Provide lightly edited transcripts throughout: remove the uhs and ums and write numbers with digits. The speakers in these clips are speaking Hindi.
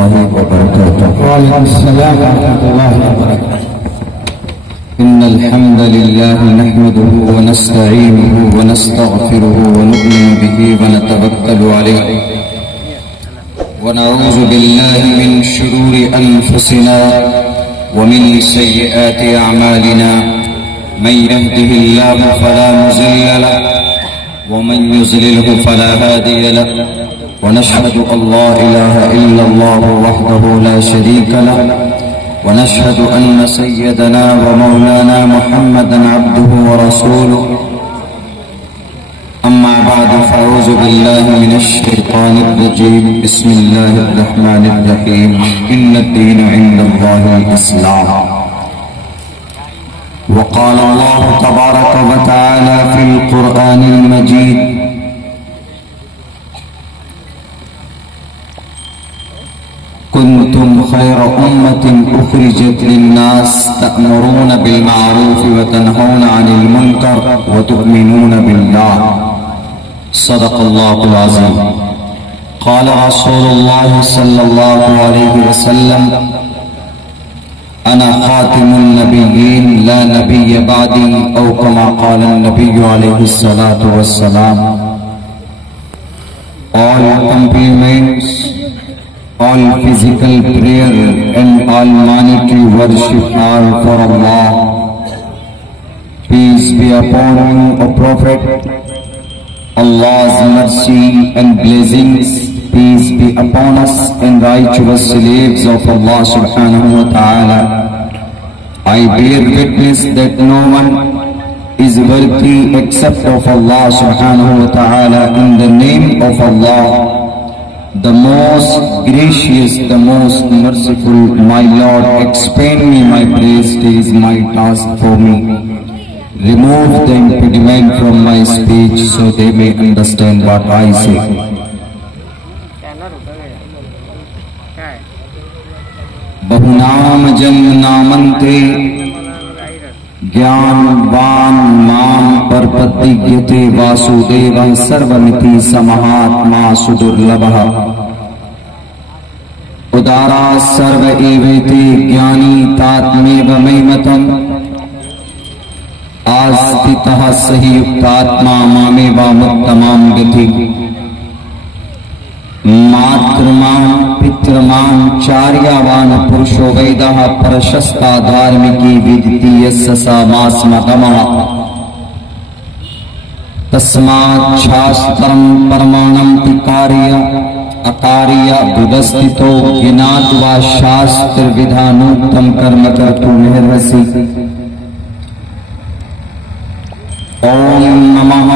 वरहमतुल्लाहि वबरकातुहू। वालेकुम अस्सलाम वरहमतुल्लाहि वबरकातुहू। इन्नल हम्दलिल्लाहि नहमदुहु व नस्तईनुहु व नस्तगफिरुहु व नु'मिनु बिही व नतवक्कलु अलैहि व नऊज़ु बिल्लाहि मिन शुरूरि अनफुसिना व मिन सय्यिआति अअमालिना। मन यहदिहिल्लाहु फला मुज़िल्ल लहु व मन युज़लिलहु फला हादिय लहु व नशहदु अल्ला इलाहा इल्लल्लाहु वहदहु ला शरीका लहु व नशहदु अन्न सय्यदना व मौलाना मुहम्मदन अब्दुहु व रसूलुहु। अम्मा बाद फ़अऊज़ु बिल्लाहि मिनश शैतानिर रजीम। बिस्मिल्लाहिर रहमानिर रहीम। इन्नद-दीन इंदल्लाहिल इस्लाम। वक़ाल अल्लाहु तबारक व तआला फ़िल क़ुरआनिल मजीद। कुन्तुम खैर उम्मतिन उखरिजत लिन्नास तअमुरून बिल मारूफ व तनहौन अनिल मुनकर व तु'मिनून बिल्लाह। सदक़ल्लाहुल अज़ीम। क़ाल रसूलुल्लाह सल्लल्लाहु अलैहि वसल्लम अना ख़ातिमुन नबिय्यीन ला नबिय्य बअदी औ कमा क़ाल नबिय्यु अलैहि सलातु वस्सलाम। All compliments, all physical prayer and all monetary worship are for Allah. Peace be upon you, O Prophet. Allah's mercy and blessings, peace be upon us and righteous slaves of Allah subhanahu wa ta'ala. I bear witness that no one is worthy except of Allah subhanahu wa ta'ala. In the name of Allah, the most gracious, the most merciful, my Lord, expand me my praise. It is my task for me. Remove the impediment from my speech so they may understand what I say. बहुनाम जन्म नामन्ते ज्ञानवान माम परपतिज्ञते वासुदेवः सर्वमिति समहात्मा सुदुर्लभः। उदारा सर्व एवेति ज्ञानी तात्मेव मयिमतम्। आस्थितः सहि युक्तात्मा मामेवामुत्तमां गति। मातृमां पितृमां चार्यावान पुरुषो वेदः प्रशस्ता धार्मिकी विदिति यस्य स मास्मगमः। तस्मात् शास्त्रं परमाणं तिकार्य अकार्य बुधस्थितो ज्ञात्वा शास्त्र विधानोक्तं कर्म कर्तुमर्हसि। ओम नमः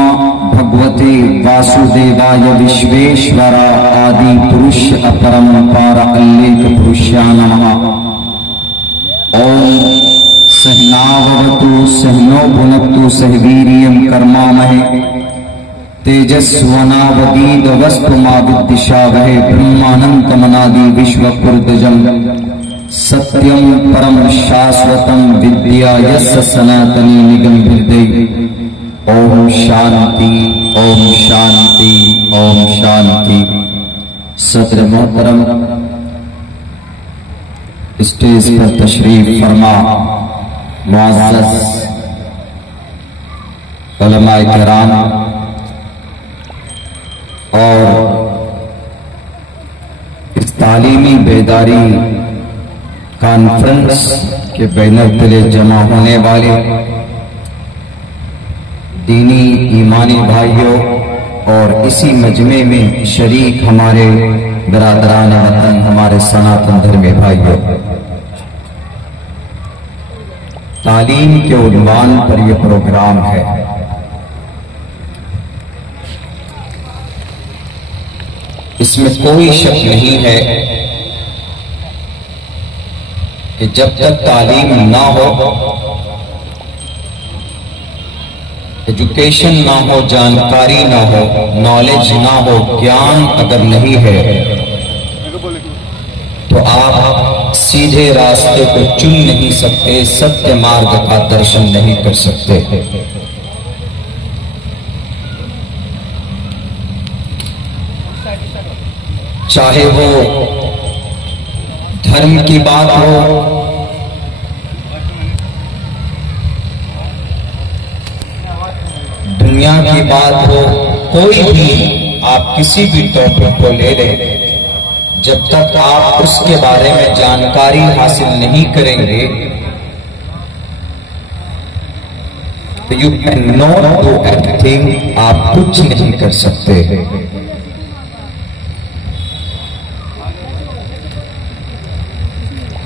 भगवते वासुदेवाय विश्वेश्वर आदि पुरुष अपरंपार अल्लेख पुरुषा नमः। ओम सहनावतु सहनो भुनक्तु सहवीर्यं कर्मामहे तेजस्वनावदीदवस्तु मा विद्विषावहे। ब्रह्मानंतमनादि विश्वपुर्धजम् सत्यं परम शाश्वतं विद्या यस्य सनातनी निगम हृदय। ओम शांति, ओम शांति, ओम शांति। सदर मोहतरम स्टेज पर तशरीफ फरमा मुअज़्ज़ज़ उलमाए किराम और इस तालीमी बेदारी कॉन्फ्रेंस के बैनर तले जमा होने वाले दीनी ईमानी भाइयों और इसी मजमे में शरीक हमारे बिरादरान वतन, हमारे सनातन धर्मी भाइयों, तालीम के उन्वान पर यह प्रोग्राम है। इसमें कोई शक नहीं है कि जब तक तालीम ना हो, एजुकेशन ना हो, जानकारी ना हो, नॉलेज ना हो, ज्ञान अगर नहीं है तो आप सीधे रास्ते को चुन नहीं सकते, सत्य मार्ग का दर्शन नहीं कर सकते। चाहे वो धर्म की बात हो, दुनिया की बात हो, कोई भी आप किसी भी टॉपिक को ले लें, जब तक आप उसके बारे में जानकारी हासिल नहीं करेंगे तो you can not do anything, आप कुछ नहीं कर सकते।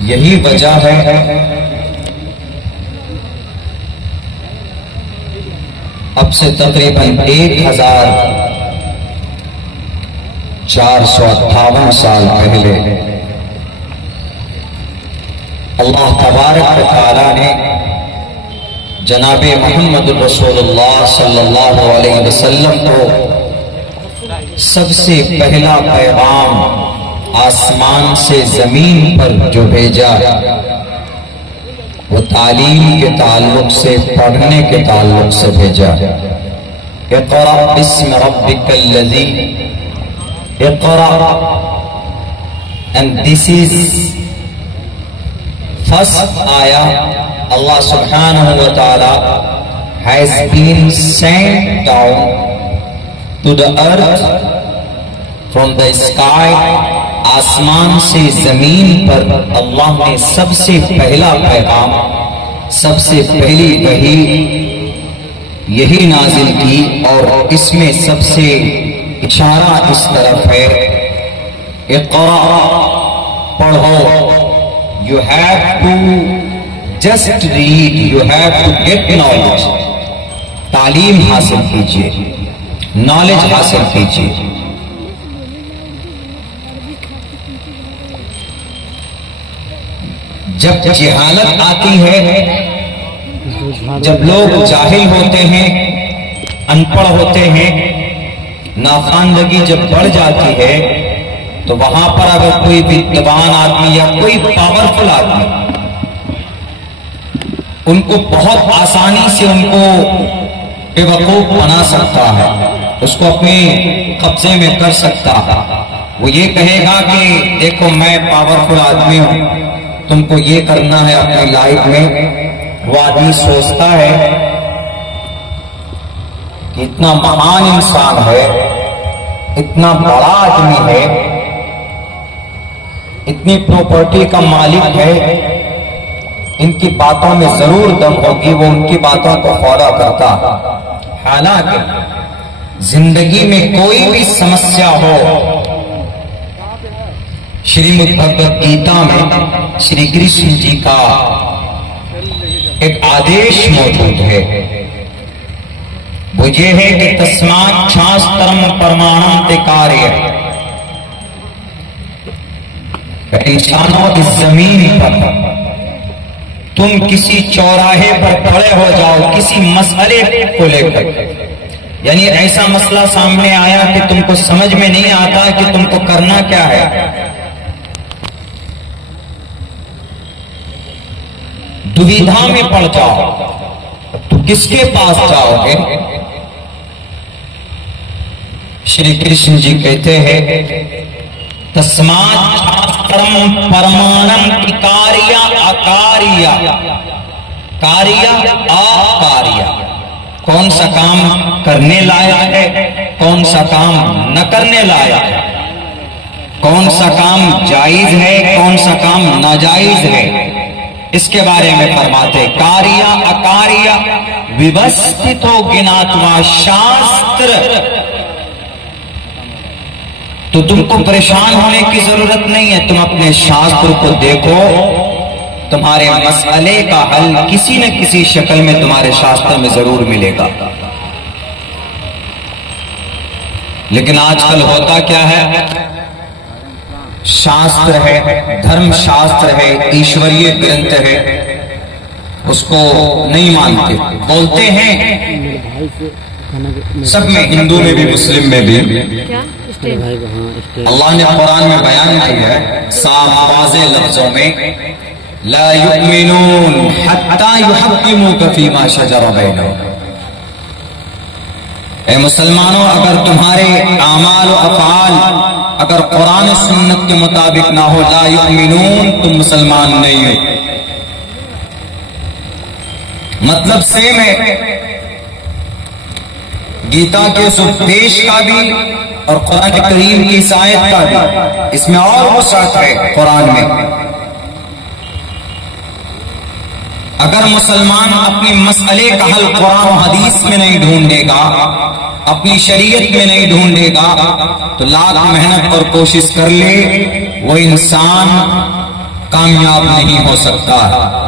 यही वजह है अब से तकरीबन 1458 साल पहले अल्लाह तबारक व तआला ने जनाबे मोहम्मद रसूलुल्लाह सल्लल्लाहु अलैहि वसल्लम को सबसे पहला पैगाम आसमान से जमीन पर जो भेजा वो तालीम के ताल्लुक से, पढ़ने के ताल्लुक से भेजा। Iqra बिस्मि रब्बिकल्लज़ी, Iqra, and this is first आया Allah subhanahu wa ta'ala has been sent down to the earth from the sky, आसमान से जमीन पर अल्लाह ने सबसे पहला पैगाम, सबसे पहली वही यही नाजिल की, और इसमें सबसे इशारा इस तरफ है, इक़रा, पढ़ो, you have to just read, you have to get knowledge, तालीम हासिल कीजिए, नॉलेज हासिल कीजिए। जब जहालत आती है, जब लोग जाहिल होते हैं, अनपढ़ होते हैं, नाखानदगी जब बढ़ जाती है, तो वहां पर अगर कोई विद्वान आदमी या कोई पावरफुल आदमी उनको बहुत आसानी से उनको बेवकूफ बना सकता है, उसको अपने कब्जे में कर सकता है। वो ये कहेगा कि देखो मैं पावरफुल आदमी हूं, तुमको ये करना है अपनी लाइफ में। वो आदमी सोचता है कि इतना महान इंसान है, इतना बड़ा आदमी है, इतनी प्रॉपर्टी का मालिक है, इनकी बातों में जरूर दम होगी, वो उनकी बातों को फॉलो करता। हालांकि जिंदगी में कोई भी समस्या हो, श्रीमद् भगवद गीता में श्री कृष्ण जी का एक आदेश मौजूद है, वो ये है कि तस्मात् शास्त्रम प्रमाणम ते कार्य। इंसानों इस जमीन पर तुम किसी चौराहे पर खड़े हो जाओ किसी मसले को लेकर, यानी ऐसा मसला सामने आया कि तुमको समझ में नहीं आता कि तुमको करना क्या है, दुविधा में पड़ जाओ, तो किसके पास जाओगे? श्री कृष्ण जी कहते हैं तस्मात् शास्त्रम परमाणम की कार्य अकार्य, कार्य अकार्य, कौन सा काम करने लायक है, कौन सा काम न करने लायक है, कौन सा काम जायज है, कौन सा काम नाजायज है, इसके बारे में फरमाते कार्य अकार्य विवस्थितो ज्ञात्वा शास्त्र। तो तुमको परेशान होने की जरूरत नहीं है, तुम अपने शास्त्र को देखो, तुम्हारे मसले का हल किसी न किसी शक्ल में तुम्हारे शास्त्र में जरूर मिलेगा। लेकिन आजकल होता क्या है, शास्त्र है, धर्म शास्त्र है, ईश्वरीय ग्रंथ है, उसको नहीं मानते, बोलते हैं सब में, हिंदू में भी मुस्लिम में भी। अल्लाह ने कुरान में बयान किया है साफ वाज़ेह लफ्जों में, ला युमिनून हत्ता युहक्किमुका फीमा शजरा बैनहुम। ए मुसलमानों, अगर तुम्हारे आमाल और अफ़आल अगर कुरान सुन्नत के मुताबिक ना हो, ला युमिनून, तुम मुसलमान नहीं हो। मतलब सेम है। गीता के इस उपदेश का भी और कुरान करीम की इस आयत का भी, इसमें और वसअत है कुरान में। अगर मुसलमान अपने मसले का हल कुरान और हदीस में नहीं ढूंढेगा, अपनी शरीयत में नहीं ढूंढेगा, तो लाख मेहनत और कोशिश कर ले, वो इंसान कामयाब नहीं हो सकता।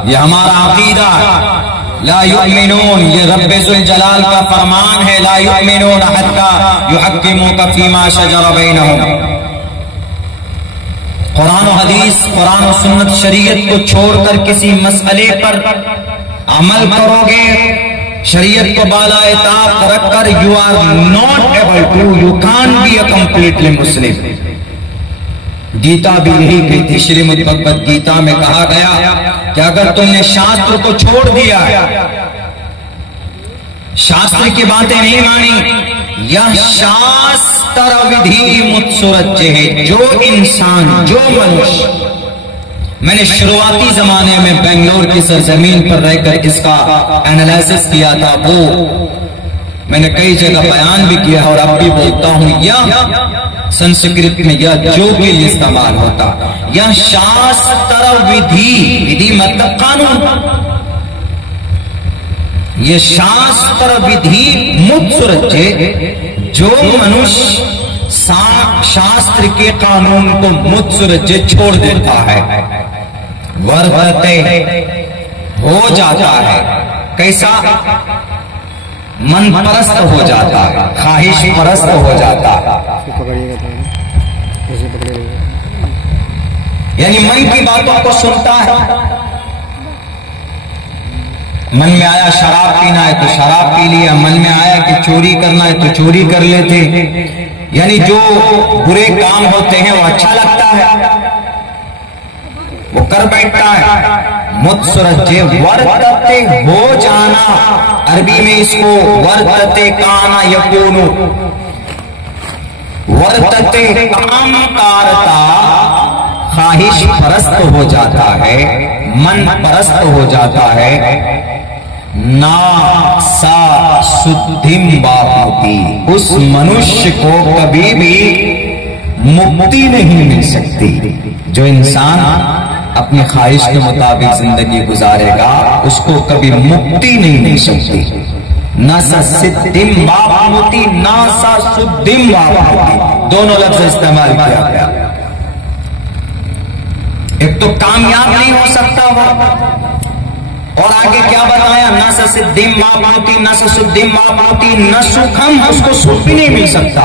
ये हमारा अकीदा है। ला युमिनून, ये रब्बे ज़ुल जलाल का फरमान है, ला युमिनून हत्ता युहक्किमूका फीमा शजरा बैनहुम। कुरान और हदीस, कुरान और सुन्नत शरीयत को छोड़कर किसी मसले पर अमल करोगे, शरीयत को बालाए ताक रखकर, you are not able to, you can't be a completely Muslim. Gita भी यही कहती, श्रीमद् भगवद गीता में कहा गया कि अगर तुमने शास्त्र को छोड़ दिया, शास्त्र की बातें नहीं मानी, यह शास्त्र विधि मुत्सुरज्जे है। जो इंसान, जो मनुष्य, मैंने शुरुआती जमाने में बेंगलोर की सरजमीन पर रहकर इसका एनालिसिस किया था, वो मैंने कई जगह बयान भी किया और अब भी बोलता हूं। यह संस्कृत में यह जो के लिए इस्तेमाल होता, यह शास्त्र विधि, विधि मतलब कानून, ये शास्त्र विधि मुत्सुरज्जे, जो मनुष्य शास्त्र के कानून को मुत्सुरज्जे छोड़ देता है, वर्तते हो जाता है। कैसा? मन परस्त हो जाता है, ख्वाहिश परस्त हो जाता है। यानी मन की बातों को सुनता है। मन में आया शराब पीना है तो शराब पी लिया, मन में आया कि चोरी करना है तो चोरी कर लेते। यानी जो बुरे काम होते हैं वो अच्छा लगता है, वो कर बैठता है। मुत्सुरज्जे, वर्तते हो जाना, अरबी में इसको वर्तते काना यकूनु, वर्तते काम कारता, ख्वाहिश परस्त हो जाता है, मन परस्त हो जाता है। ना सा शुद्धिम बापति, उस मनुष्य को कभी भी मुक्ति नहीं मिल सकती। जो इंसान अपनी ख्वाहिश के मुताबिक जिंदगी गुजारेगा, उसको कभी मुक्ति नहीं मिल सकती। न सा सिद्धिम बापति, न सा शुद्धिम बापति, दोनों लफ्ज इस्तेमाल किया गया। एक तो कामयाब नहीं हो सकता वो, और आगे क्या बताया? न सा सिद्धिम बापति, न सा शुद्धिम बापति, न सुखम, उसको सुख भी नहीं मिल सकता।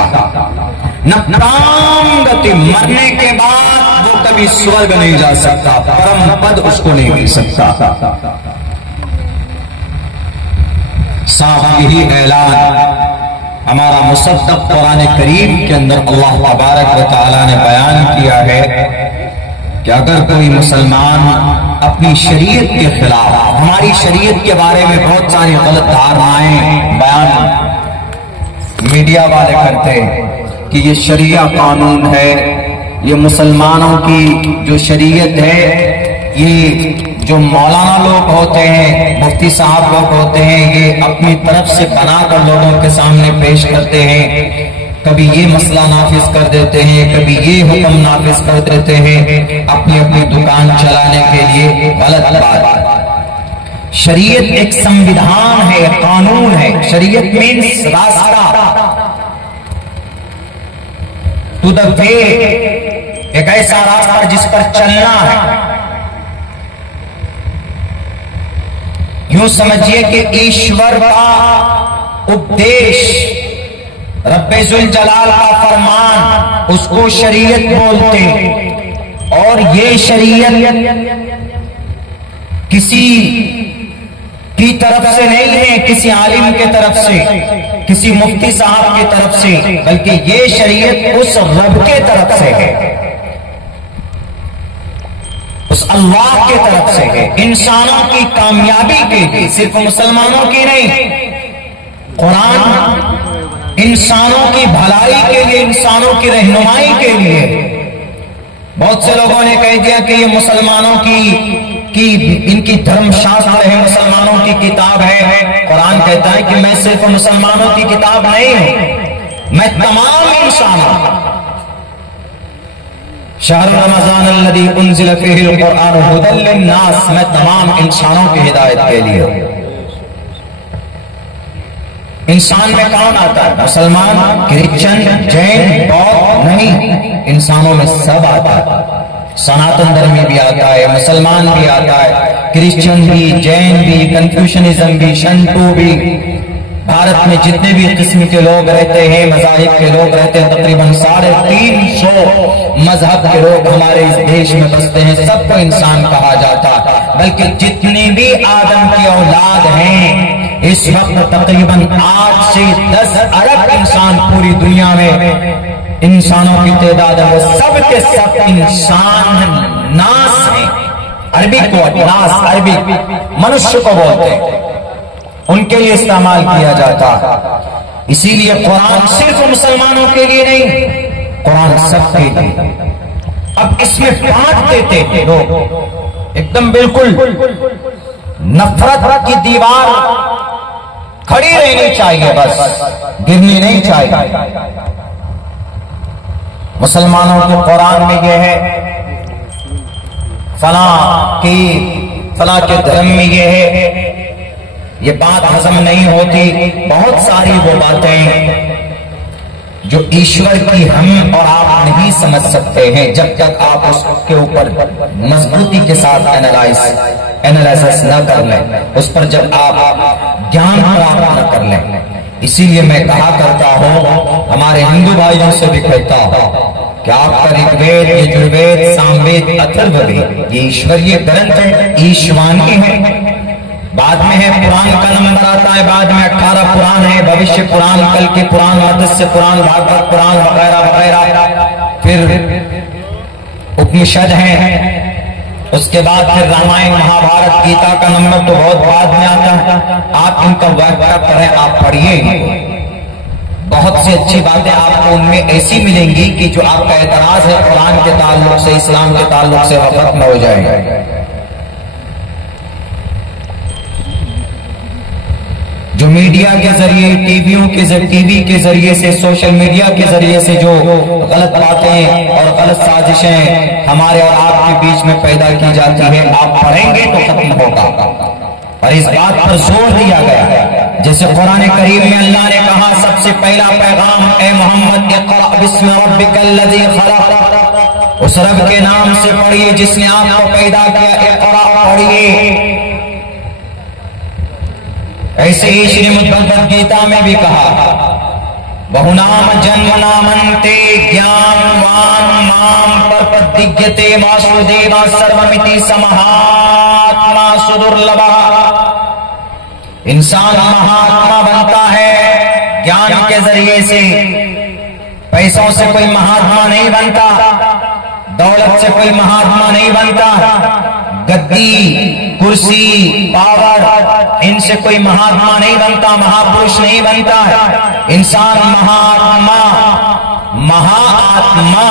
न प्राण गति, मरने के बाद वो कभी स्वर्ग नहीं जा सकता, परम पद उसको नहीं मिल सकता। साफ यही ऐलान हमारा मुसद्दक़ कुरान करीम के अंदर अल्लाह तबारक व तआला ने बयान किया है कि अगर कोई मुसलमान अपनी शरीयत के खिलाफ, हमारी शरीयत के बारे में बहुत सारी गलत धारणाएं बयान मीडिया वाले करते हैं कि ये शरिया कानून है, ये मुसलमानों की जो शरीयत है, ये जो मौलाना लोग होते हैं, मुफ्ती साहब लोग होते हैं, ये अपनी तरफ से बनाकर लोगों के सामने पेश करते हैं। कभी ये मसला नाफिज कर देते हैं, कभी ये हुक्म नाफिज कर देते हैं अपनी अपनी दुकान चलाने के लिए। गलत बात। शरीयत एक संविधान है, कानून है। शरीयत मीन्स रास्ता, टू द वे, एक ऐसा रास्ता जिस पर चलना है। यूं समझिए कि ईश्वर का उपदेश, रब्बे ज़ुल जलाल का फरमान, उसको शरीयत बोलते, और ये शरीयत किसी की तरफ से नहीं है, किसी आलिम के तरफ से, किसी मुफ्ती साहब की तरफ से, बल्कि ये शरीयत उस रब के तरफ से है, उस अल्लाह के तरफ से है, इंसानों की कामयाबी के लिए, सिर्फ मुसलमानों की नहीं। कुरान इंसानों की भलाई के लिए, इंसानों की रहनुमाई के लिए। बहुत से लोगों ने कह दिया कि ये मुसलमानों की इनकी धर्मशास्त्र है, मुसलमानों की किताब है। कुरान कहता है कि मैं सिर्फ मुसलमानों की किताब नहीं हूं, मैं तमाम इंसानों, शहर रमज़ान अल्लज़ी उन्ज़िल फ़ीहिल क़ुरआन हुदल लिन्नास, मैं तमाम इंसानों की हिदायत के लिए। इंसान में कौन आता है? मुसलमान, क्रिश्चियन, जैन, बौद्ध नहीं, इंसानों में सब आता है। सनातन धर्मी भी आता है, मुसलमान भी आता है, क्रिश्चियन भी, जैन भी, कन्फ्यूशनिज्म भी, शंटू भी। भारत में जितने भी किस्म के लोग रहते हैं, मज़ाहिब के लोग रहते हैं, तकरीबन 350 मजहब के लोग हमारे इस देश में बसते हैं, सबको इंसान कहा जाता है। बल्कि जितनी भी आदम की औलाद हैं, इस वक्त तकरीबन 8 से 10 अरब इंसान पूरी दुनिया में इंसानों की तादाद है, वो सब के सब इंसान नास हैं। अरबी को नास, अरबी मनुष्य को बोलते हैं, उनके लिए इस्तेमाल किया जाता है। इसीलिए कुरान सिर्फ मुसलमानों के लिए नहीं, कुरान सबके लिए। अब इसमें बांट देते हैं लोग, एकदम बिल्कुल नफरत की दीवार खड़ी रहनी चाहिए, बस गिरनी नहीं चाहिए। मुसलमानों के कुरान में यह है, फला के धर्म में यह है, ये बात हजम नहीं होती। बहुत सारी वो बातें जो ईश्वर की हम और आप नहीं समझ सकते हैं जब तक आप उसके ऊपर मजबूती के साथ एनालिसिस न कर लें, उस पर जब आप ज्ञान प्राप्त न कर लें। इसीलिए मैं कहा करता हूं, हमारे हिंदू भाइयों से भी कहता हूं कि आपका ऋग्वेद, यजुर्वेद, सामवेद, अथर्ववेद ये ईश्वरीय ग्रंथ है, ईशवानी है। बाद में है पुराण का नंबर आता है, बाद में 18 पुराण है, भविष्य पुराण, कल के पुराण, मत्स्य पुराण, भागवत पुराण वगैरह वगैरह। फिर उपनिषद है, उसके बाद फिर रामायण, महाभारत, गीता का नंबर तो बहुत बाद में आता है। आप इनका व्याख्या करें, आप पढ़िए, बहुत सी अच्छी बातें आपको उनमें ऐसी मिलेंगी कि जो आपका एतराज है कुरान के ताल्लुक से, इस्लाम के ताल्लुक से, वो खत्म हो जाएगा। जो मीडिया के जरिए, टीवी के जरिए से, सोशल मीडिया के जरिए से जो गलत बातें और गलत साजिशें हमारे और आपके बीच में पैदा की जाती है, आप पढ़ेंगे तो खत्म होगा। और इस बात पर जोर दिया गया, जैसे कुरान करीम में अल्लाह ने कहा, सबसे पहला पैगाम, ए मोहम्मद, इक़रा बिस्मि रब्बिकल्लज़ी खलक़, उस रब के नाम से पढ़िए जिसने आपको पैदा किया। इक़रा पढ़िए। ऐसे ही श्रीमद् भगवद गीता में भी कहा, बहुनाम जन्म नामन्ते ज्ञानवान माम प्रपद्यते वासुदेवा सर्वमिति समहात्मा सुदुर्लभः। इंसान महात्मा बनता है ज्ञान के जरिए से, पैसों से कोई महात्मा नहीं बनता, दौलत से कोई महात्मा नहीं बनता, गद्दी, कुर्सी, पावर, इनसे कोई महात्मा नहीं बनता, महापुरुष नहीं बनता है। इंसान महात्मा, महाआत्मा,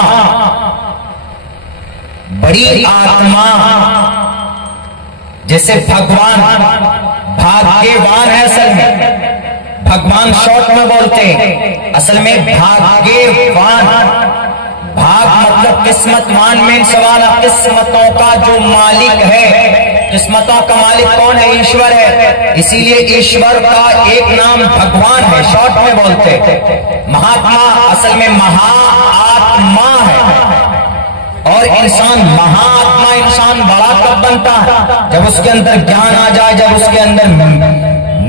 बड़ी आत्मा, जैसे भगवान भाग्यवान है। असल में भगवान शॉर्ट में बोलते हैं, असल में भाग्यवान, भाग मतलब किस्मतवान में सवाल, किस्मतों का जो मालिक है, किस्मतों का मालिक कौन है? ईश्वर है। इसीलिए ईश्वर का एक नाम भगवान है, शॉर्ट में बोलते। महात्मा असल में महाआत्मा है। और इंसान महाआत्मा, इंसान बड़ा कब बनता है? जब उसके अंदर ज्ञान आ जाए, जब उसके अंदर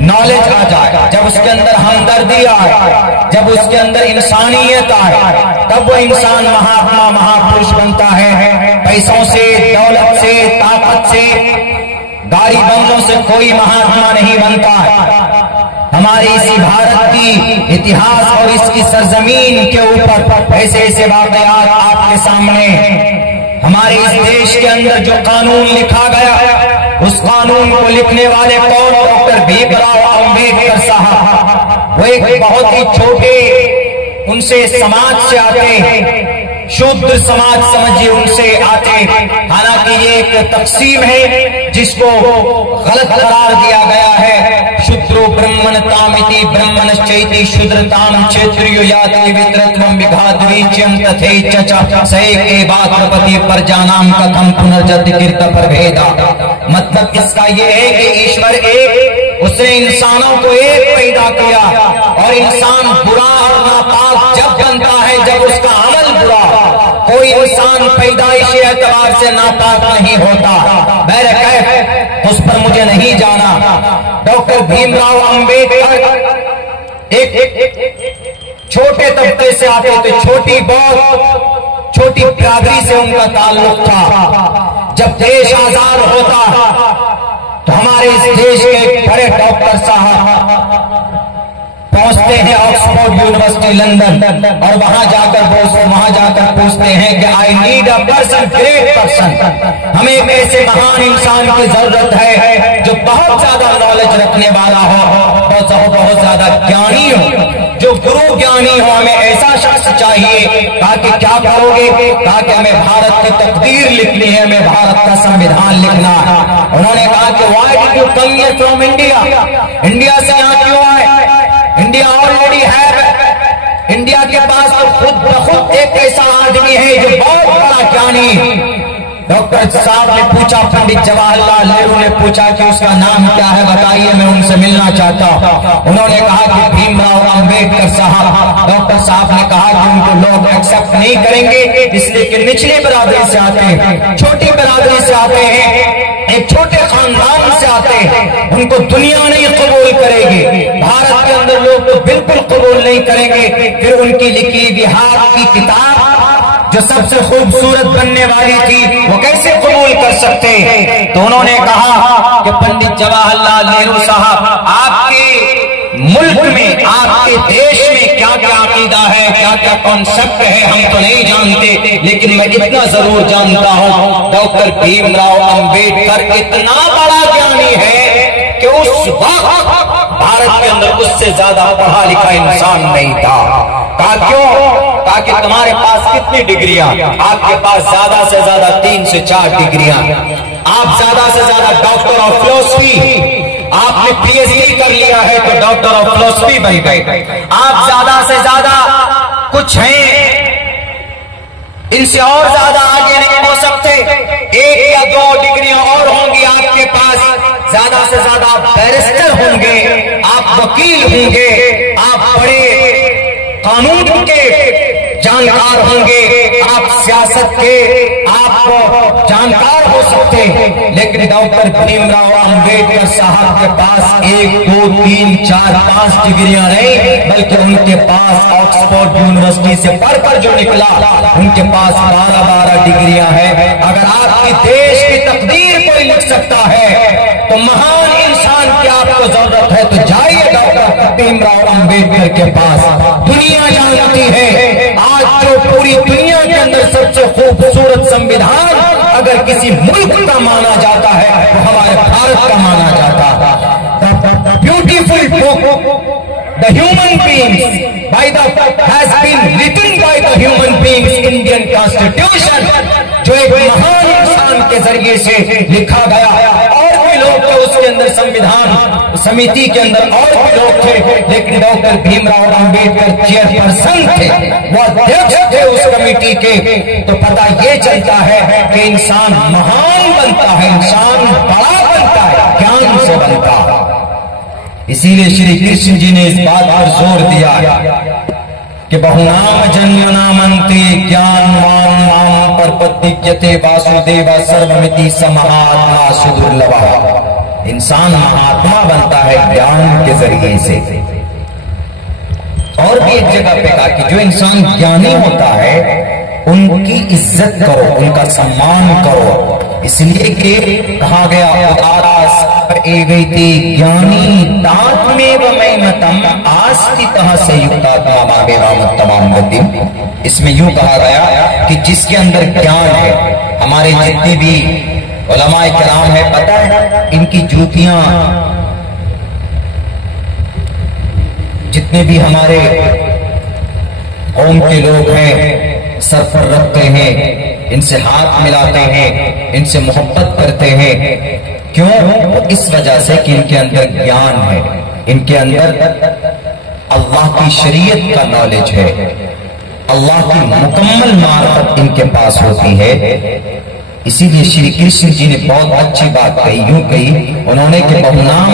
नॉलेज आ जाए, जब उसके अंदर हमदर्दी आए, जब उसके अंदर इंसानियत आए, तब वो इंसान महात्मा, महापुरुष बनता है। पैसों से, दौलत से, ताकत से, गाड़ी बंगलों से कोई महात्मा नहीं बनता है। हमारे इसी भारत की इतिहास और इसकी सरजमीन के ऊपर ऐसे ऐसे वाकयात आपके सामने, हमारे इस देश के अंदर जो कानून लिखा गया, उस कानून को लिखने वाले कौन? डॉक्टर भीमराव अंबेडकर साहब। वो एक बहुत ही छोटे उनसे समाज से आते, शूद्र समाज समझिए उनसे आते। हालांकि ये एक तकसीम है जिसको गलत करार दिया गया है। शूद्रो ब्रह्मण तामिति ब्रह्मणश्चैति शूद्रताम क्षेत्रियो याति वित्रत्वम विघाद्वीच्यम तथे चचा सहे के बात्रपति परजानाम कथम पुनर्जति कीर्त प्रभेदा। मतलब इसका ये है कि ईश्वर एक, उसने इंसानों को एक पैदा किया और इंसान बुरा और नापाक जब बनता है जब उसका अमल बुरा। कोई इंसान पैदाइशी एतबार से नापाक नहीं होता। बहरकैफ उस पर मुझे नहीं जाना। डॉक्टर भीमराव अंबेडकर एक छोटे तबके से आते थे, बहुत छोटी बिरादरी से उनका ताल्लुक था। जब देश आजाद होता तो हमारे इस देश के एक बड़े डॉक्टर साहब पहुंचते हैं ऑक्सफोर्ड यूनिवर्सिटी लंदन और वहां जाकर पूछते हैं कि I need a person, great person. हमें एक ऐसे महान इंसान की जरूरत है जो बहुत ज्यादा नॉलेज रखने वाला हो, बहुत ज्यादा ज्ञानी हो, जो गुरु ज्ञानी हो। हमें ऐसा शख्स चाहिए। ताकि क्या करोगे? ताकि हमें भारत की तकदीर लिखनी है, हमें भारत का संविधान लिखना है। उन्होंने कहा कि why did you come here from India? India से यहाँ क्यों आए? इंडिया ऑलरेडी है। इंडिया के पास तो खुद ब खुद एक ऐसा आदमी है जो बहुत बड़ा ज्ञानी। डॉक्टर साहब ने पूछा, पंडित जवाहरलाल नेहरू ने पूछा कि उसका नाम क्या है, बताइए, मैं उनसे मिलना चाहता हूं। उन्होंने कहा कि भीमराव अंबेडकर साहब। डॉक्टर साहब ने कहा कि उनको लोग एक्सेप्ट नहीं करेंगे इसलिए कि निचली बिरादरी से आते हैं, छोटी बिरादरी से आते हैं, एक छोटे खानदान से आते हैं, उनको दुनिया नहीं कबूल करेगी। भारत के अंदर लोग तो बिल्कुल कबूल नहीं करेंगे। फिर उनकी लिखी बिहार की किताब जो सबसे खूबसूरत बनने वाली थी वो कैसे कबूल कर सकते? तो उन्होंने कहा कि पंडित जवाहरलाल नेहरू साहब, आपके मुल्क में, आपके देश में क्या क्या अकीदा है, क्या क्या कॉन्सेप्ट है, हम तो नहीं जानते, लेकिन मैं इतना जरूर जानता हूं डॉक्टर भीमराव अंबेडकर इतना बड़ा ज्ञानी है कि उस वक्त भारत के अंदर उससे ज्यादा पढ़ा लिखा इंसान नहीं था। कहा क्यों? ताकि तुम्हारे पास कितनी डिग्रियां? आपके पास ज्यादा से ज्यादा 3 से 4 डिग्रियां। आप ज्यादा से ज्यादा डॉक्टर ऑफ फिलॉसफी, आपने पीएचडी कर लिया है तो डॉक्टर ऑफ फिलॉसफी बन गए। आप ज्यादा से ज्यादा कुछ हैं, इनसे और ज्यादा आगे नहीं हो सकते। 1 या 2 डिग्रियां और होंगी आपके पास, ज्यादा से ज्यादा आप बैरिस्टर होंगे, आप वकील होंगे, आप बड़े कानून के जानकार होंगे, आप सियासत के आप जानकार हो सकते हैं। लेकिन डॉक्टर भीमराव अंबेडकर साहब के पास 1, 2, 3, 4, 5 डिग्रियां नहीं, बल्कि उनके पास ऑक्सफोर्ड यूनिवर्सिटी से पढ़कर जो निकला उनके पास 12 डिग्रियां हैं। अगर आपकी देश की तकदीर कोई लिख सकता है तो महान इंसान की आपको जरूरत है, तो जाइए डॉक्टर भीमराव अंबेडकर के पास। दुनिया जानती है आज जो पूरी दुनिया के अंदर सबसे खूबसूरत संविधान अगर किसी मुल्क का माना जाता है तो हमारे भारत का माना जाता है। Beautiful book The human beings has been written by the human beings Indian Constitution, जो एक महान इंसान के जरिए से लिखा गया। और भी लोग थे उसके अंदर, संविधान समिति के अंदर और भी लोग थे, लेकिन डॉक्टर भीमराव अंबेडकर चेयरपर्सन थे, वो अध्यक्ष थे उस कमेटी के। तो पता ये चलता है कि इंसान महान बनता है, इंसान बड़ा बनता है, ज्ञान से बनता है। इसीलिए श्री कृष्ण जी ने इस बात पर जोर दिया कि बहुनाम जन्म नामंते ज्ञान मान नाम परपद्यते वासुदेव सर्वमिति समहात्मा सुदुर्लभा। इंसान महात्मा बनता है ज्ञान के जरिए से। और भी एक जगह पे कहा कि जो इंसान ज्ञानी होता है उनकी इज्जत करो, उनका सम्मान करो, इसलिए कि कहा गया ज्ञानी तात्मेव मैमतम आस्तितः संयुक्तात्मा तमाम गति। इसमें यूं कहा गया कि जिसके अंदर ज्ञान है, हमारे जितनी भी उलमाए किराम है, पता है इनकी जूतियां जितने भी हमारे कौम के लोग हैं सर पर रखते हैं, इनसे हाथ मिलाते हैं, इनसे मोहब्बत करते हैं। क्यों? इस वजह से कि इनके अंदर ज्ञान है, इनके अंदर अल्लाह की शरीयत का नॉलेज है, अल्लाह की मुकम्मल मार्फत इनके पास होती है। इसीलिए श्री कृष्ण जी ने बहुत अच्छी बात कही, यूं कही उन्होंने कि बहुनाम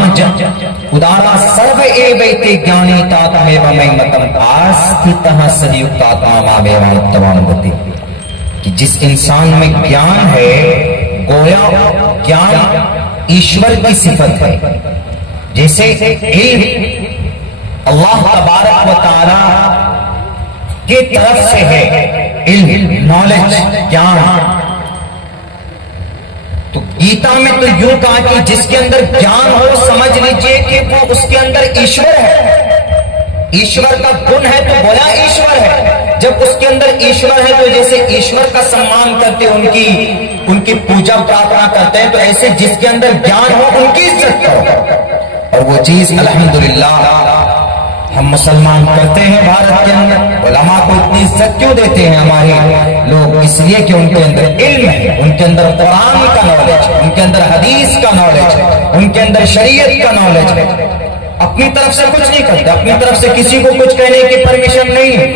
उदारा सर्व एवैते ज्ञानी तात्मेव मई मतम आस्थितः सदयुक्तात्मा मेवानुत्तमानुगति, कि जिस इंसान में ज्ञान है गोया ज्ञान ईश्वर की सिफत है। जैसे इल्म अल्लाह तबारक व तआला की तरफ से है, इल्म नॉलेज ज्ञान। तो गीता में तो यूं कहा कि जिसके अंदर ज्ञान हो समझ लीजिए कि वो उसके अंदर ईश्वर है, ईश्वर का गुण है तो बोला ईश्वर है। जब उसके अंदर ईश्वर है तो जैसे ईश्वर का सम्मान करते, उनकी पूजा प्रार्थना करते हैं, तो ऐसे जिसके अंदर ज्ञान हो उनकी इज्जत करो। और वो चीज अल्हम्दुलिल्लाह हम मुसलमान करते हैं भारत के अंदर। उलमा को इतनी इज्जत क्यों देते हैं हमारे लोग? इसलिए कि उनके अंदर इल्म है, उनके अंदर कुरान का नॉलेज है, उनके अंदर हदीस का नॉलेज है, उनके अंदर शरीयत का नॉलेज है। अपनी तरफ से कुछ नहीं करते, अपनी तरफ से किसी को कुछ कहने की परमिशन नहीं है।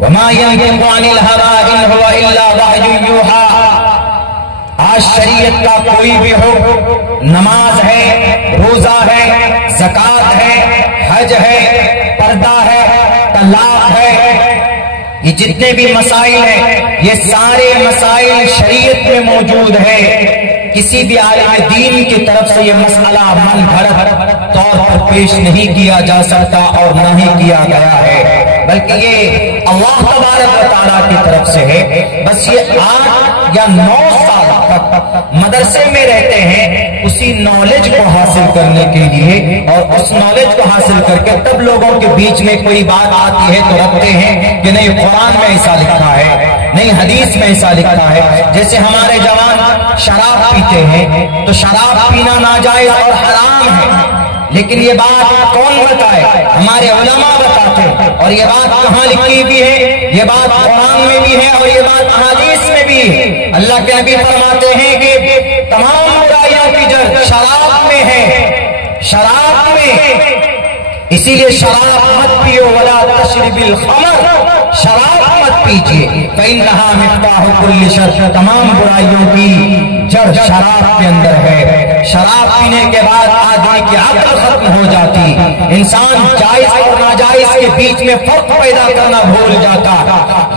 वमा यंतिकु अनिल हवा इन हुवा इल्ला वह्युन यूहा। आज शरीयत का कोई भी हो, नमाज है, रोजा है, ज़कात है, हज है, पर्दा है, तलाक है, ये जितने भी मसाइल हैं ये सारे मसाइल शरीयत में मौजूद है। किसी भी आलिम दीन की तरफ से ये मसला मन घड़त तौर पर पेश नहीं किया जा सकता और न ही किया गया है, बल्कि ये अल्लाह तबारक व तआला की तरफ से है। बस ये 8 या 9 साल तक मदरसे में रहते हैं उसी नॉलेज को हासिल करने के लिए, और उस नॉलेज को हासिल करके तब लोगों के बीच में कोई बात आती है तो रखते हैं कि नहीं कुरान में ऐसा लिखा है, नहीं हदीस में ऐसा लिखा है। जैसे हमारे जवान शराब पीते हैं तो शराब पीना नाजायज और हराम है, लेकिन ये बात कौन बताए? हमारे उलमा बताते हैं। और ये बात कहाँ लिखी भी है? ये बात कुरान में भी है और ये बात अहादीस में भी है। अल्लाह के नबी फरमाते हैं कि तमाम बुराइयों की जड़ शराब में है, शराब में। इसीलिए शराब मत पियो, वला तशरिबिल खमर, शराब मत पीजिए। फइन्नहा मिफ्ताहु कुल्ली शर, तमाम बुराइयों की जड़ शराब के अंदर है। शराब पीने के बाद आदमी की अक्ल खत्म हो जाती, इंसान जायज और नाजायज के बीच में फर्क पैदा करना भूल जाता।